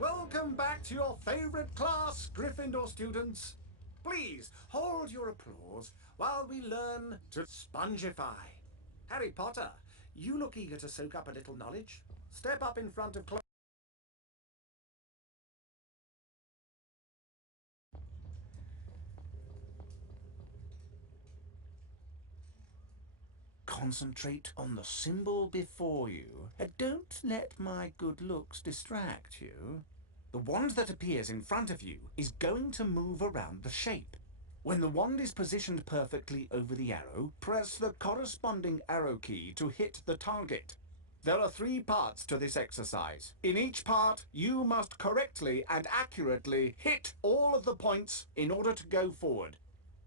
Welcome back to your favourite class, Gryffindor students. Please hold your applause while we learn to spongify. Harry Potter, you look eager to soak up a little knowledge. Step up in front of class. Concentrate on the symbol before you, and don't let my good looks distract you. The wand that appears in front of you is going to move around the shape. When the wand is positioned perfectly over the arrow, press the corresponding arrow key to hit the target. There are 3 parts to this exercise. In each part, you must correctly and accurately hit all of the points in order to go forward.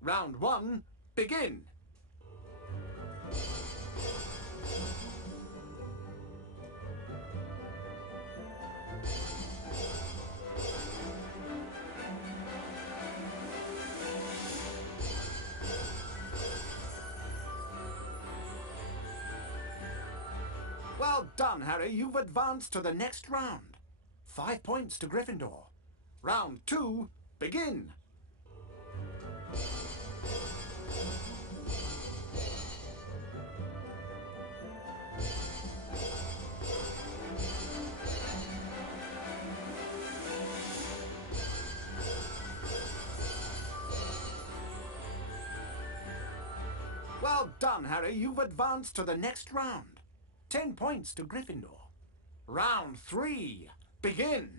Round 1, begin. Well done, Harry. You've advanced to the next round. 5 points to Gryffindor. Round 2, begin. Well done, Harry. You've advanced to the next round. 10 points to Gryffindor. Round 3, begin.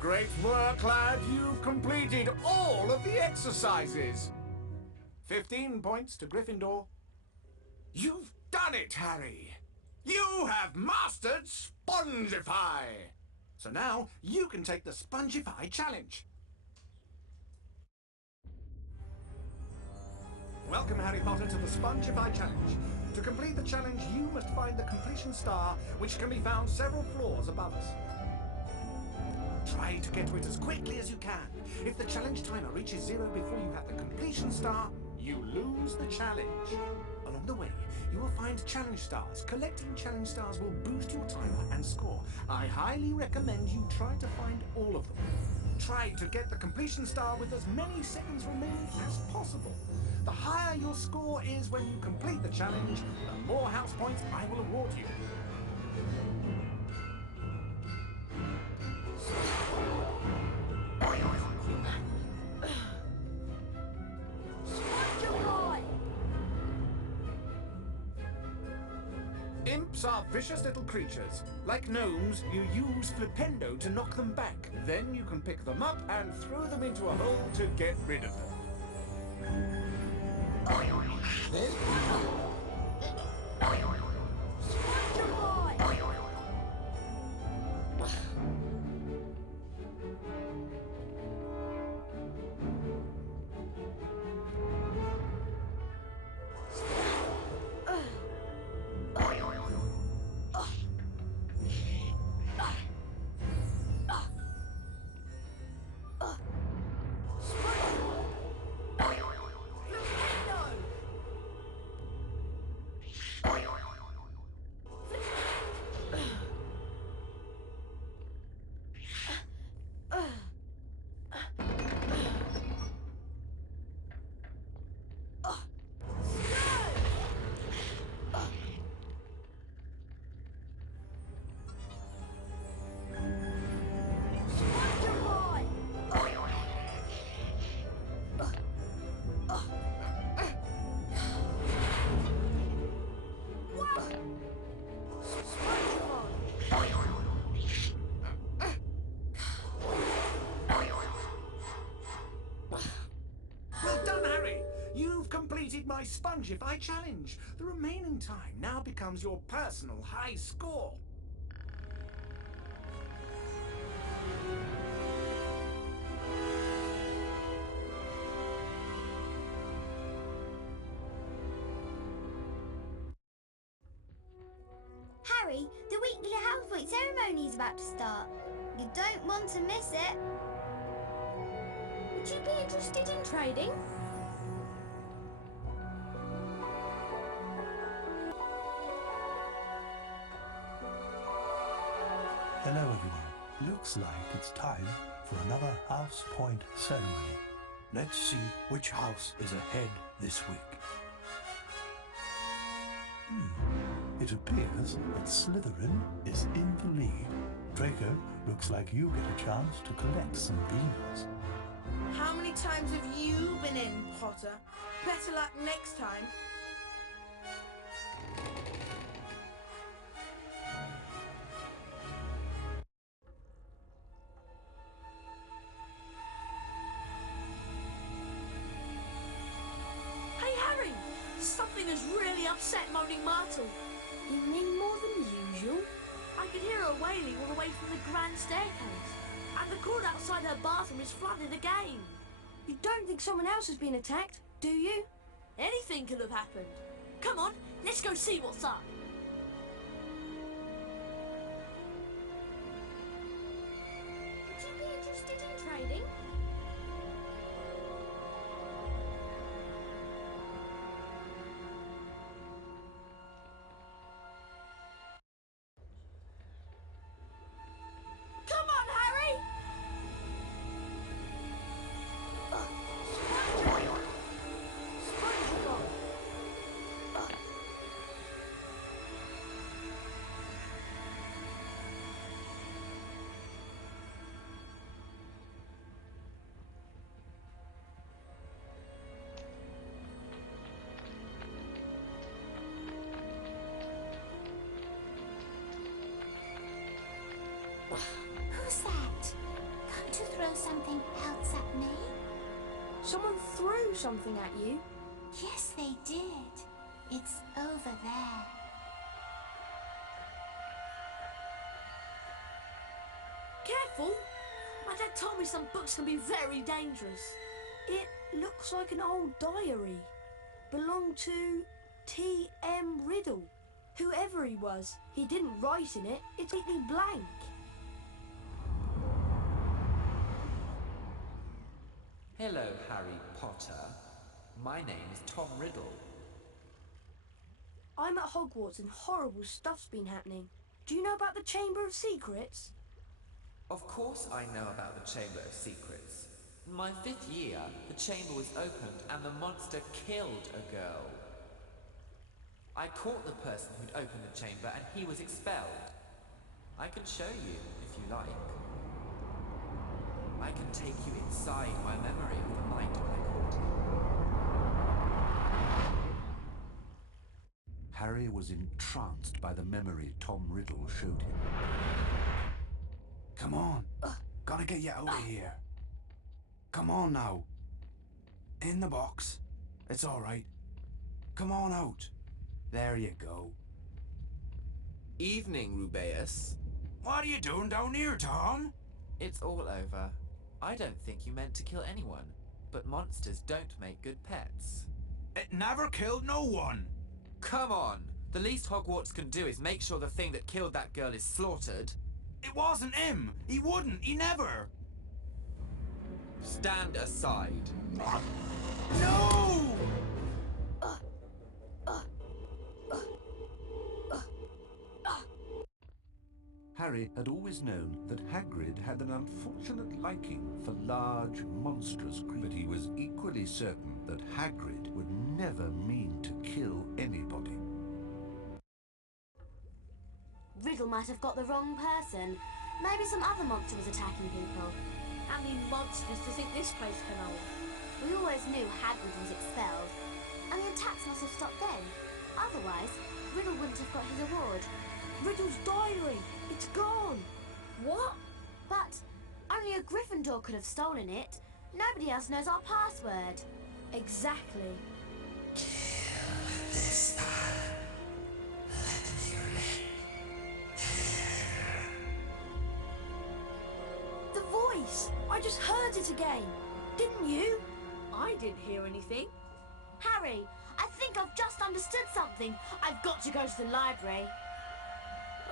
Great work, lad. You've completed all of the exercises. 15 points to Gryffindor. You've done it, Harry. You have mastered Spongify. So now you can take the Spongify challenge. Welcome, Harry Potter, to the Spongify challenge. To complete the challenge, you must find the completion star, which can be found several floors above us. Try to get to it as quickly as you can. If the challenge timer reaches 0 before you have the completion star, you lose the challenge. Along the way, you will find challenge stars. Collecting challenge stars will boost your timer and score. I highly recommend you try to find all of them. Try to get the completion star with as many seconds remaining as possible. The higher your score is when you complete the challenge, the more house points I will award you. Imps are vicious little creatures. Like gnomes, you use Flipendo to knock them back. Then you can pick them up and throw them into a hole to get rid of them. Completed my Spongify challenge. The remaining time now becomes your personal high score. Harry, the weekly house point ceremony is about to start. You don't want to miss it. Would you be interested in trading? Hello everyone. Looks like it's time for another house point ceremony. Let's see which house is ahead this week. It appears that Slytherin is in the lead. Draco, looks like you get a chance to collect some beans. How many times have you been in, Potter? Better luck next time. Something has really upset Moaning Myrtle. You mean more than usual? I could hear her wailing all the way from the grand staircase. And the cord outside her bathroom is flooding again. You don't think someone else has been attacked, do you? Anything could have happened. Come on, let's go see what's up. Would you be interested in trading? Come on, Harry! Who's that? Can't you throw something else at me? Someone threw something at you. Yes, they did. It's over there. Careful! My dad told me some books can be very dangerous. It looks like an old diary. Belonged to T.M. Riddle. Whoever he was, he didn't write in it. It's completely blank. Hello, Harry Potter. My name is Tom Riddle. I'm at Hogwarts and horrible stuff's been happening. Do you know about the Chamber of Secrets? Of course I know about the Chamber of Secrets. In my 5th year, the chamber was opened and the monster killed a girl. I caught the person who'd opened the chamber and he was expelled. I can show you, if you like. I can take you inside my memory of the night when I caught him. Harry was entranced by the memory Tom Riddle showed him. Come on. Gotta get you out of here. Come on now. In the box. It's all right. Come on out. There you go. Evening, Rubeus. What are you doing down here, Tom? It's all over. I don't think you meant to kill anyone, but monsters don't make good pets. It never killed no one. Come on! The least Hogwarts can do is make sure the thing that killed that girl is slaughtered. It wasn't him. He wouldn't. He never. Stand aside. No! Harry had always known that Hagrid had an unfortunate liking for large, monstrous creatures, but he was equally certain that Hagrid would never mean to kill anybody. Riddle might have got the wrong person. Maybe some other monster was attacking people. How many monsters do you think this place can hold? We always knew Hagrid was expelled, and the attacks must have stopped then. Otherwise, Riddle wouldn't have got his award. Riddle's diary! It's gone! What? But only a Gryffindor could have stolen it. Nobody else knows our password. Exactly. The voice! I just heard it again. Didn't you? I didn't hear anything. Harry, I think I've just understood something. I've got to go to the library.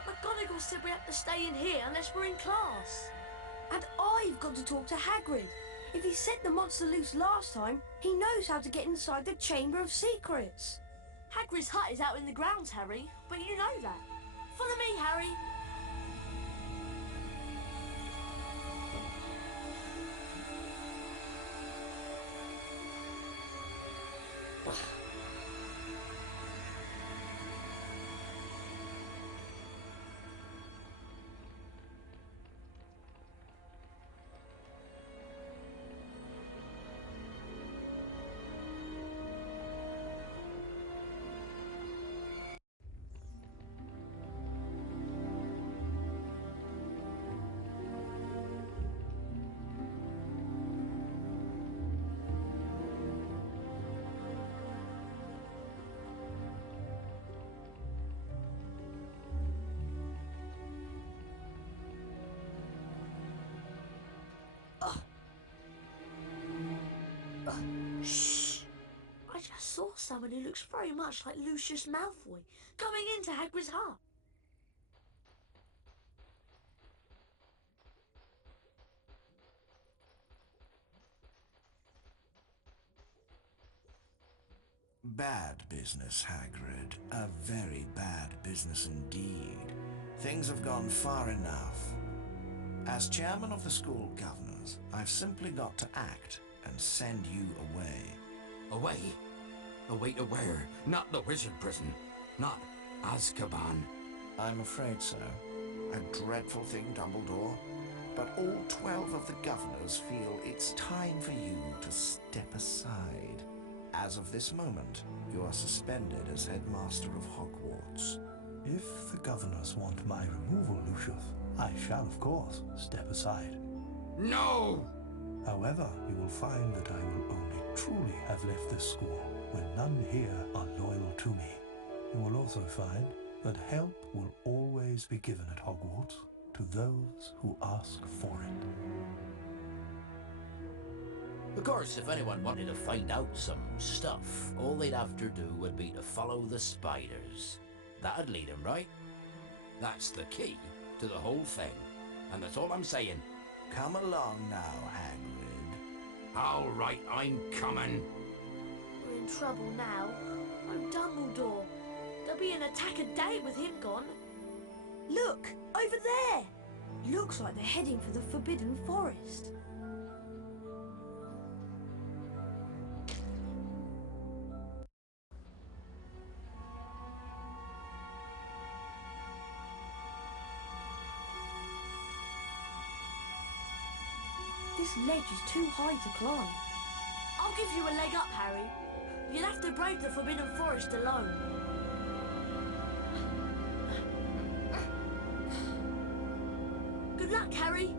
But McGonagall said we have to stay in here unless we're in class. And I've got to talk to Hagrid. If he set the monster loose last time, he knows how to get inside the Chamber of Secrets. Hagrid's hut is out in the grounds, Harry, but you know that. Follow me, Harry. saw someone who looks very much like Lucius Malfoy coming into Hagrid's hut. Bad business, Hagrid. A very bad business indeed. Things have gone far enough. As chairman of the school governors, I've simply got to act and send you away. Away? Away to where? Not the wizard prison. Not Azkaban. I'm afraid so. A dreadful thing, Dumbledore. But all 12 of the governors feel it's time for you to step aside. As of this moment, you are suspended as headmaster of Hogwarts. If the governors want my removal, Lucius, I shall, of course, step aside. No! However, you will find that I will only truly have left this school when none here are loyal to me. You will also find that help will always be given at Hogwarts to those who ask for it. Of course, if anyone wanted to find out some stuff, all they'd have to do would be to follow the spiders. That'd lead 'em, right? That's the key to the whole thing. And that's all I'm saying. Come along now, Hagrid. All right, I'm coming. We're in trouble now. I'm Dumbledore. There'll be an attack a day with him gone. Look, over there! Looks like they're heading for the Forbidden Forest. This ledge is too high to climb. I'll give you a leg up, Harry. You'll have to brave the Forbidden Forest alone. Good luck, Harry.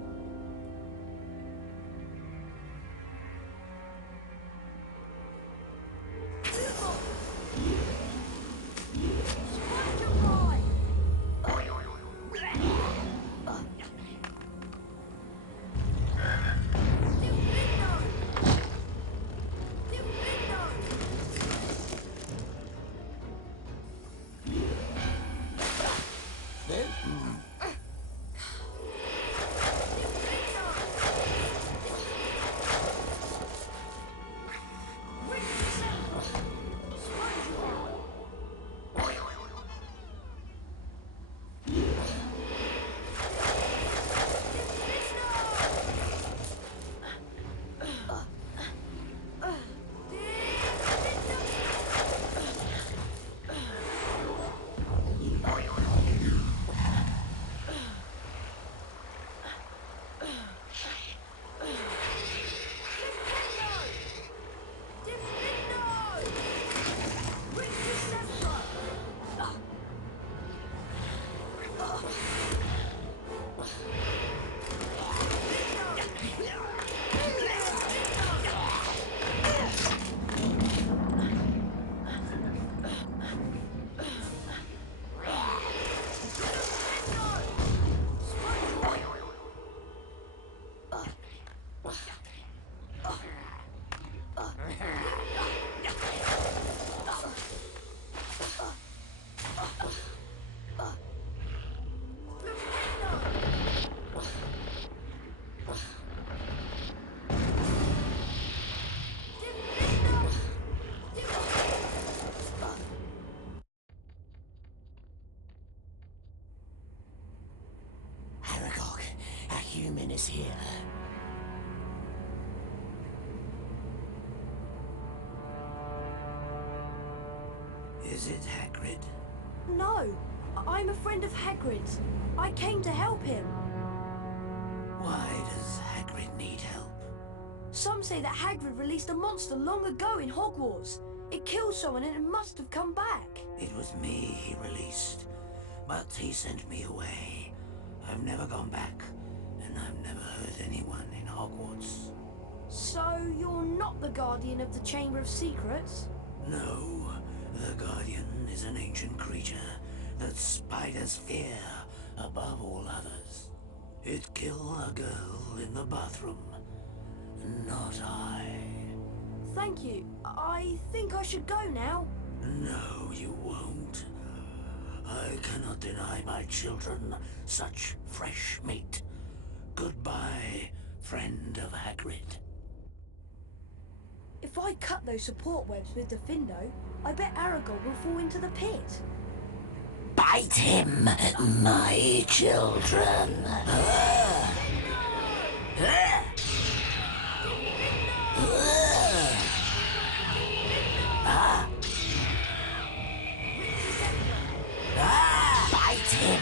Human is here. Is it Hagrid? No, I'm a friend of Hagrid's. I came to help him. Why does Hagrid need help? Some say that Hagrid released a monster long ago in Hogwarts. It killed someone and it must have come back. It was me he released, but he sent me away. I've never gone back. I've never hurt anyone in Hogwarts. So you're not the Guardian of the Chamber of Secrets? No, the Guardian is an ancient creature that spiders fear above all others. It killed a girl in the bathroom. Not I. Thank you. I think I should go now. No, you won't. I cannot deny my children such fresh meat. Goodbye, friend of Hagrid. If I cut those support webs with the Findo, I bet Aragog will fall into the pit. Bite him, my children. Bite him.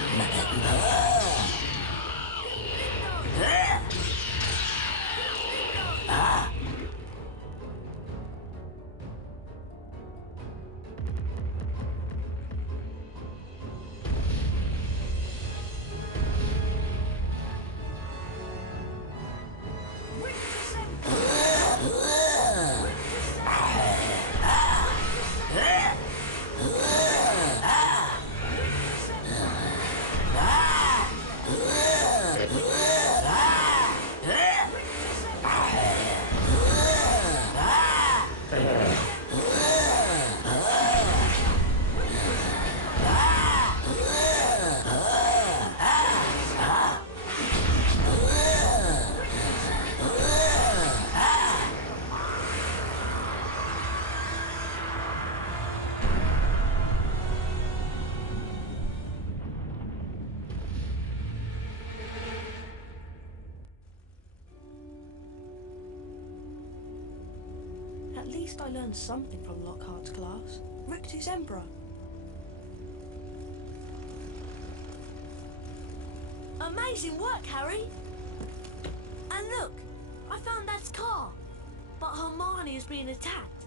At least I learned something from Lockhart's class. Rictus Emperor. Amazing work, Harry! And look, I found Dad's car. But Hermione is being attacked.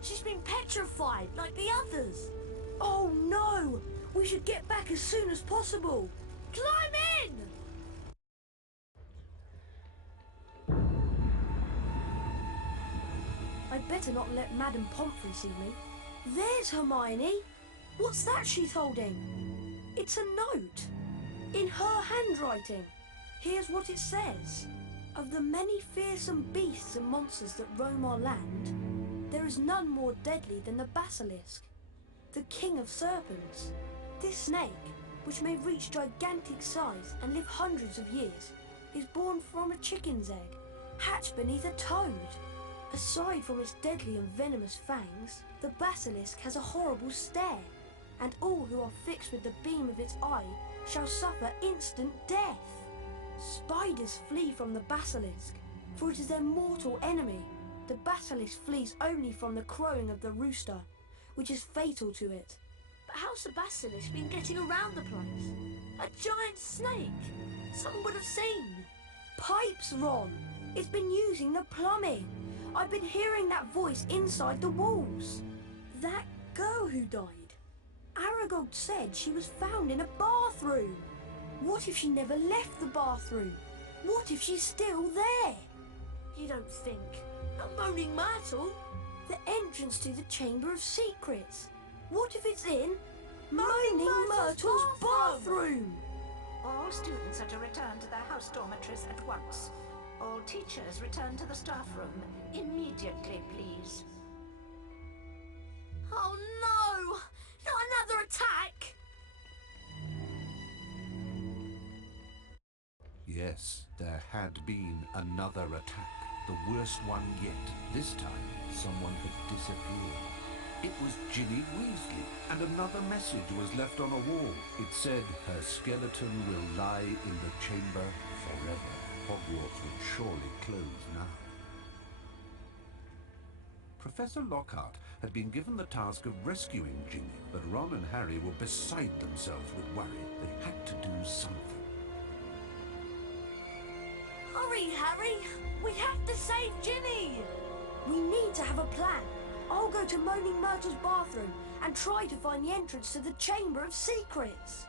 She's been petrified, like the others. Oh no! We should get back as soon as possible. Climb in! I'd better not let Madame Pomfrey see me. There's Hermione. What's that she's holding? It's a note. In her handwriting. Here's what it says. Of the many fearsome beasts and monsters that roam our land, there is none more deadly than the basilisk, the king of serpents. This snake, which may reach gigantic size and live hundreds of years, is born from a chicken's egg, hatched beneath a toad. Aside from its deadly and venomous fangs, the basilisk has a horrible stare, and all who are fixed with the beam of its eye shall suffer instant death. Spiders flee from the basilisk, for it is their mortal enemy. The basilisk flees only from the crowing of the rooster, which is fatal to it. But how's the basilisk been getting around the place? A giant snake! Someone would have seen. Pipes, Ron! It's been using the plumbing. I've been hearing that voice inside the walls. That girl who died. Aragog said she was found in a bathroom. What if she never left the bathroom? What if she's still there? You don't think? Not Moaning Myrtle? The entrance to the Chamber of Secrets. What if it's in Moaning Myrtle's bathroom? All students are to return to their house dormitories at once. All teachers return to the staff room immediately, please. Oh no! Not another attack! Yes, there had been another attack, the worst one yet. This time, someone had disappeared. It was Ginny Weasley, and another message was left on a wall. It said, her skeleton will lie in the chamber forever. Hogwarts would surely close now. Professor Lockhart had been given the task of rescuing Ginny, but Ron and Harry were beside themselves with worry. They had to do something. Hurry, Harry! We have to save Ginny! We need to have a plan. I'll go to Moaning Myrtle's bathroom and try to find the entrance to the Chamber of Secrets.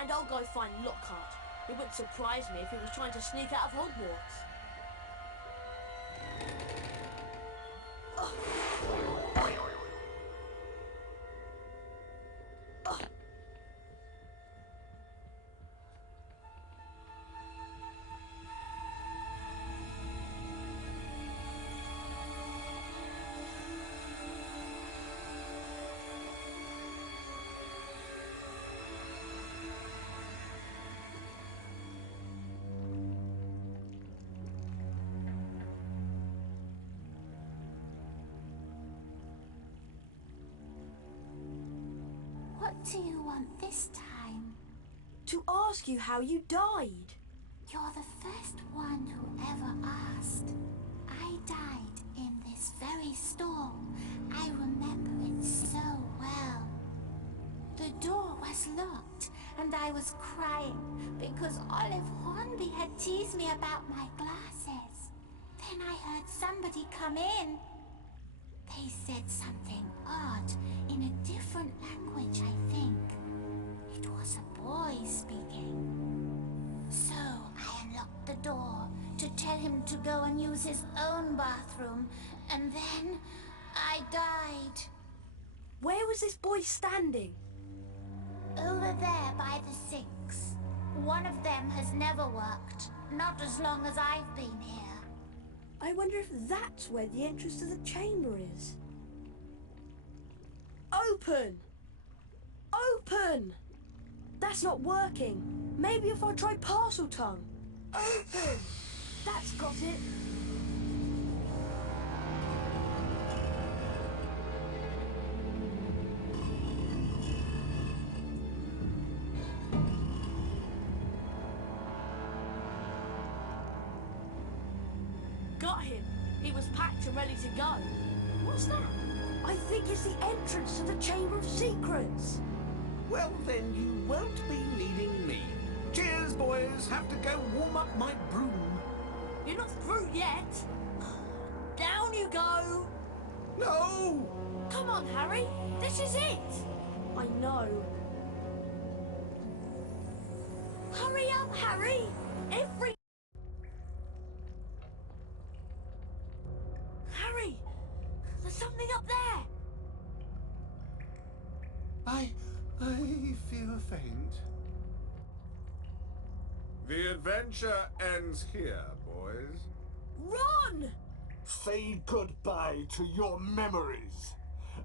And I'll go find Lockhart. It wouldn't surprise me if he was trying to sneak out of Hogwarts. What do you want this time? To ask you how you died. You're the first one who ever asked. I died in this very stall. I remember it so well. The door was locked, and I was crying because Olive Hornby had teased me about my glasses. Then I heard somebody come in. They said something odd in a different language, I think. It was a boy speaking. So I unlocked the door to tell him to go and use his own bathroom, and then I died. Where was this boy standing? Over there by the sinks. One of them has never worked, not as long as I've been here. I wonder if that's where the entrance to the chamber is. Open! Open! That's not working. Maybe if I try parcel tongue. Open! That's got it. Got him. He was packed and ready to go. What's that? I think it's the entrance to the Chamber of Secrets. Well, then you won't be needing me. Cheers, boys. Have to go warm up my broom. You're not through yet. Down you go. No! Come on, Harry. This is it. I know. Hurry up, Harry. Harry, there's something up there. I feel faint. The adventure ends here, boys. Run! Say goodbye to your memories.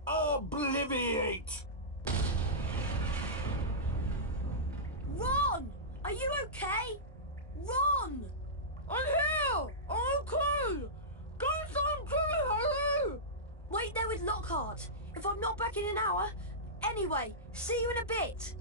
Obliviate! Run! Are you okay? Run! I'm here! I'm okay! Guys, I'm good, Harry! Wait there with Lockhart. If I'm not back in an hour... Anyway, see you in a bit.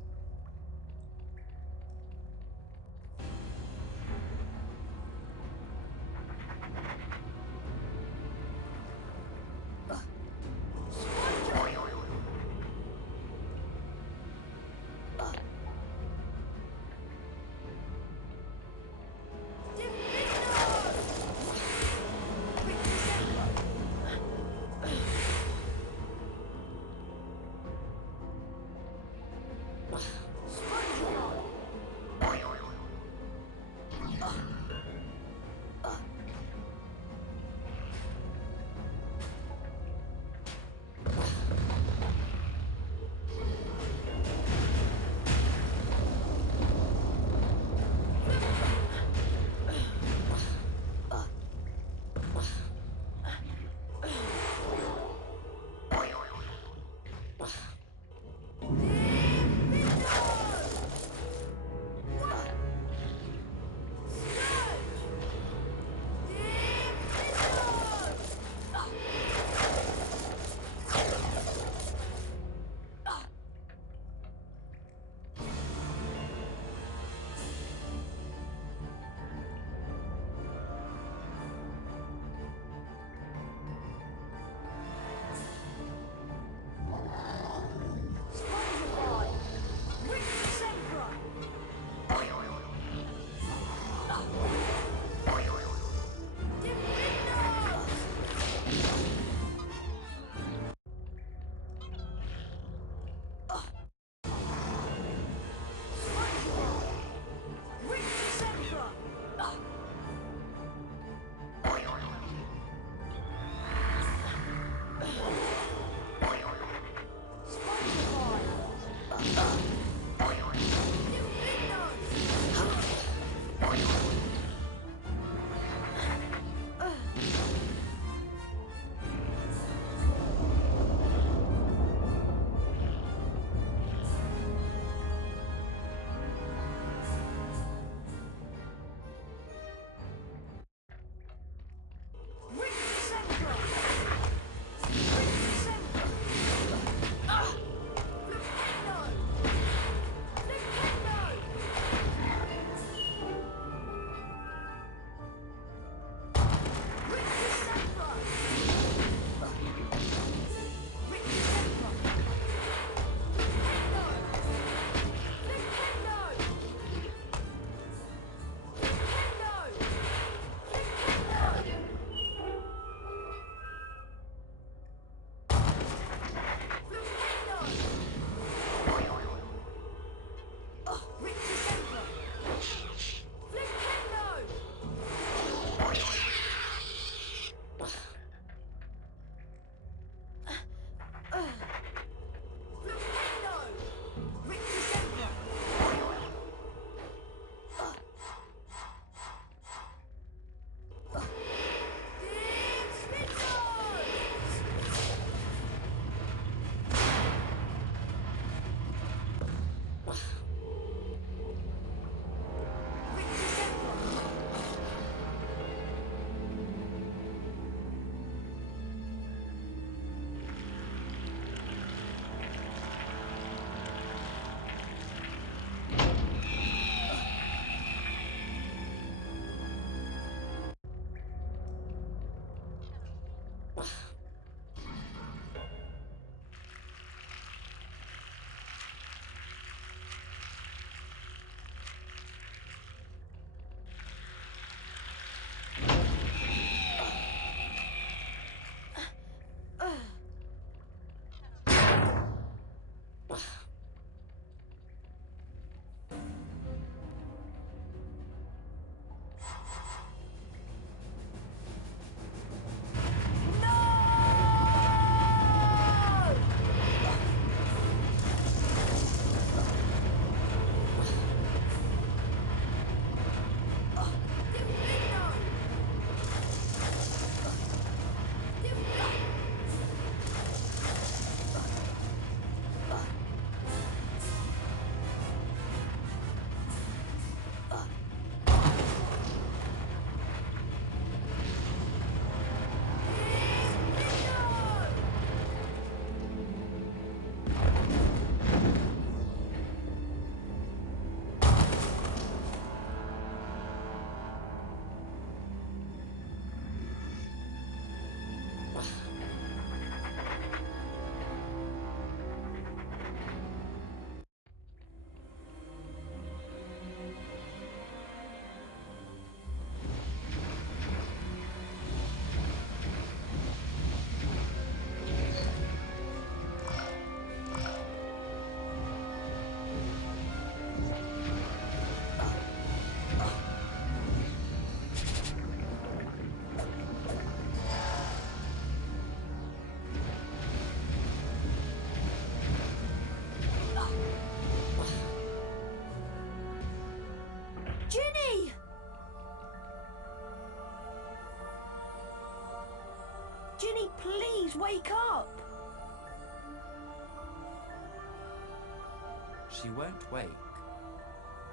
wake up! She won't wake.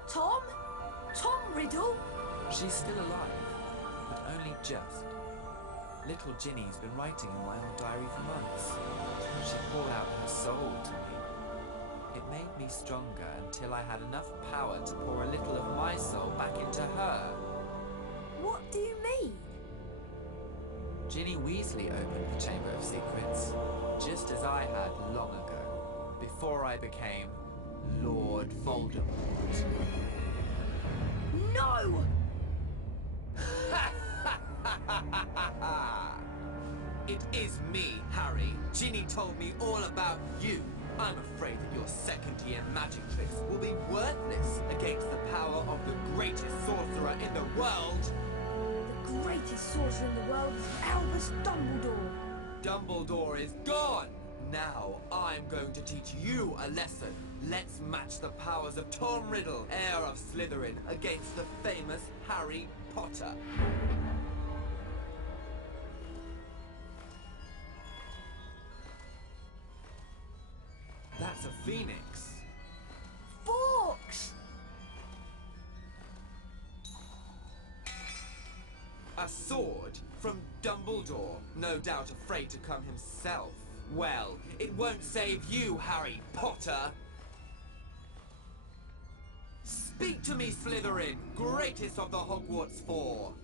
Tom? Tom Riddle? She's still alive, but only just. Little Ginny's been writing in my old diary for months. She poured out her soul to me. It made me stronger until I had enough power to pour a little of my soul back into her. What do you mean? Ginny Weasley opened the Chamber of Secrets, just as I had long ago, before I became Lord Voldemort. No! It is me, Harry. Ginny told me all about you. I'm afraid that your second-year magic tricks will be worthless against the power of the greatest sorcerer in the world. The greatest sorcerer in the world is Albus Dumbledore. Dumbledore is gone! Now I'm going to teach you a lesson. Let's match the powers of Tom Riddle, heir of Slytherin, against the famous Harry Potter. That's a phoenix. Forks! A sword from Dumbledore, no doubt afraid to come himself. Well, it won't save you, Harry Potter. Speak to me, Slytherin, greatest of the Hogwarts Four.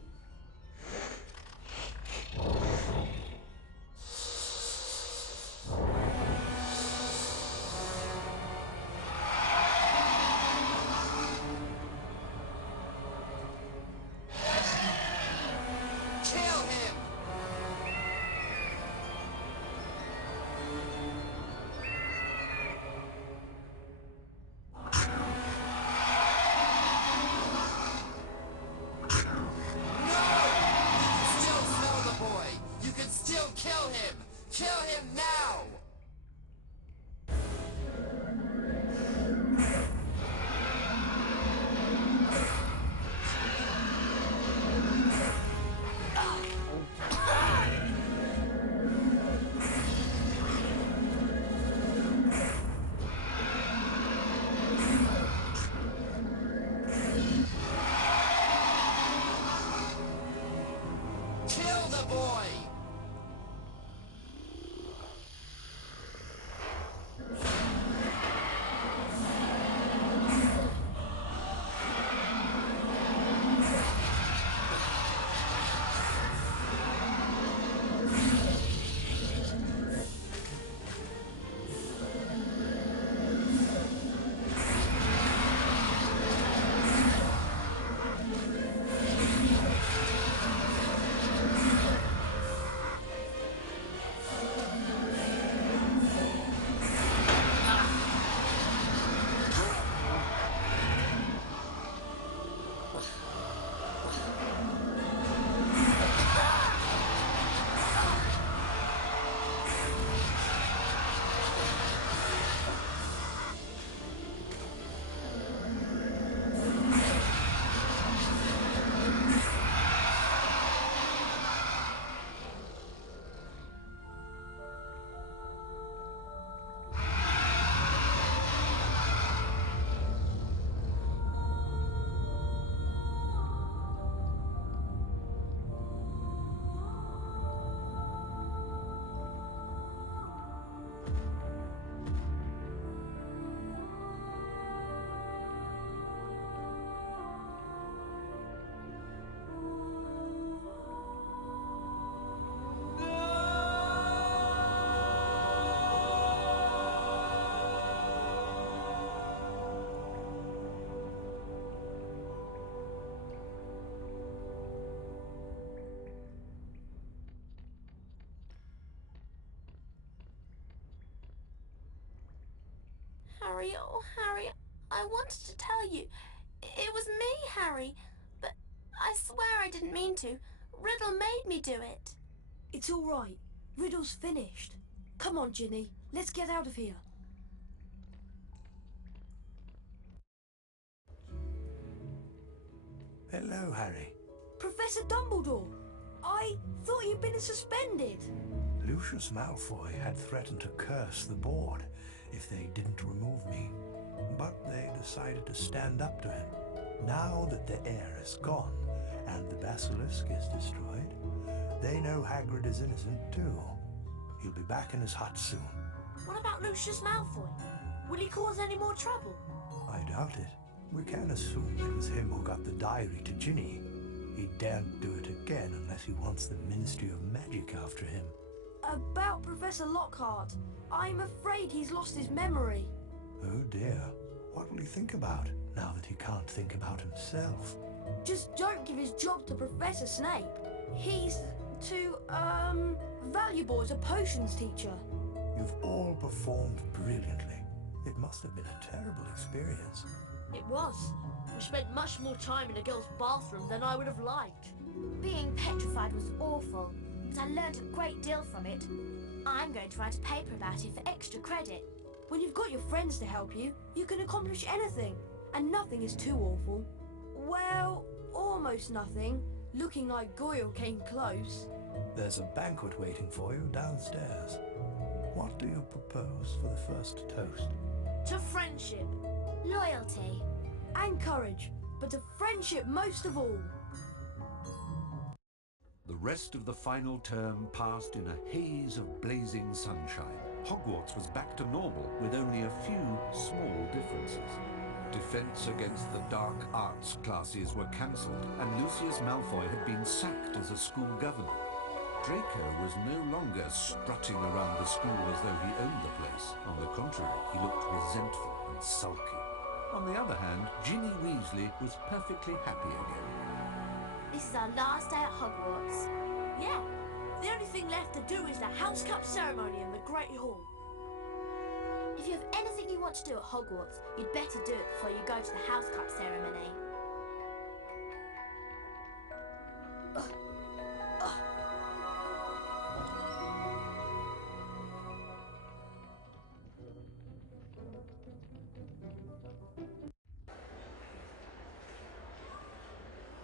Harry, oh Harry, I wanted to tell you. It was me, Harry, but I swear I didn't mean to. Riddle made me do it. It's all right. Riddle's finished. Come on, Ginny. Let's get out of here. Hello, Harry. Professor Dumbledore! I thought you'd been suspended. Lucius Malfoy had threatened to curse the board if they didn't remove me, but they decided to stand up to him. Now that the heir is gone and the basilisk is destroyed, they know Hagrid is innocent too. He'll be back in his hut soon. What about Lucius Malfoy? Will he cause any more trouble? I doubt it. We can assume it was him who got the diary to Ginny. He daren't do it again unless he wants the Ministry of Magic after him. About Professor Lockhart, I'm afraid he's lost his memory. Oh dear. What will he think about now that he can't think about himself? Just don't give his job to Professor Snape. He's too, valuable as a potions teacher. You've all performed brilliantly. It must have been a terrible experience. It was. We spent much more time in a girl's bathroom than I would have liked. Being petrified was awful, but I learned a great deal from it. I'm going to write a paper about it for extra credit. When you've got your friends to help you, you can accomplish anything. And nothing is too awful. Well, almost nothing. Looking like Goyle came close. There's a banquet waiting for you downstairs. What do you propose for the first toast? To friendship. Loyalty. And courage. But to friendship most of all. The rest of the final term passed in a haze of blazing sunshine. Hogwarts was back to normal, with only a few small differences. Defense against the dark arts classes were cancelled, and Lucius Malfoy had been sacked as a school governor. Draco was no longer strutting around the school as though he owned the place. On the contrary, he looked resentful and sulky. On the other hand, Ginny Weasley was perfectly happy again. This is our last day at Hogwarts. Yeah. The only thing left to do is the House Cup ceremony in the Great Hall. If you have anything you want to do at Hogwarts, you'd better do it before you go to the House Cup ceremony.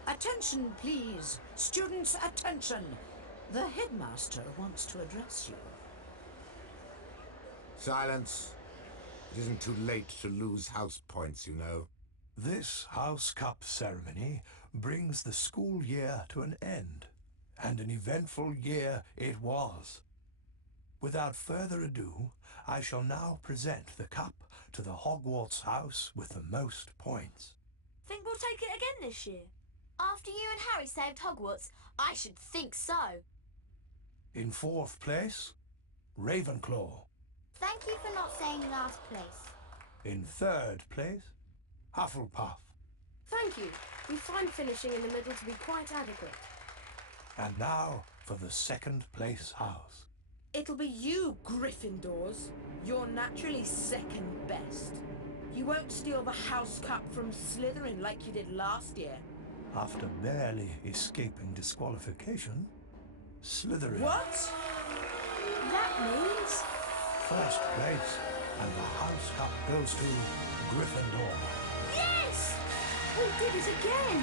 Attention, please. Students, attention. The headmaster wants to address you. Silence. It isn't too late to lose house points, you know. This House Cup ceremony brings the school year to an end, and an eventful year it was. Without further ado, I shall now present the cup to the Hogwarts house with the most points. Think we'll take it again this year? After you and Harry saved Hogwarts, I should think so. In fourth place, Ravenclaw. Thank you for not saying last place. In third place, Hufflepuff. Thank you. We find finishing in the middle to be quite adequate. And now for the second place house. It'll be you, Gryffindors. You're naturally second best. You won't steal the House Cup from Slytherin like you did last year. After barely escaping disqualification, Slytherin. What? That means... First place, and the House Cup goes to Gryffindor. Yes! We did it again!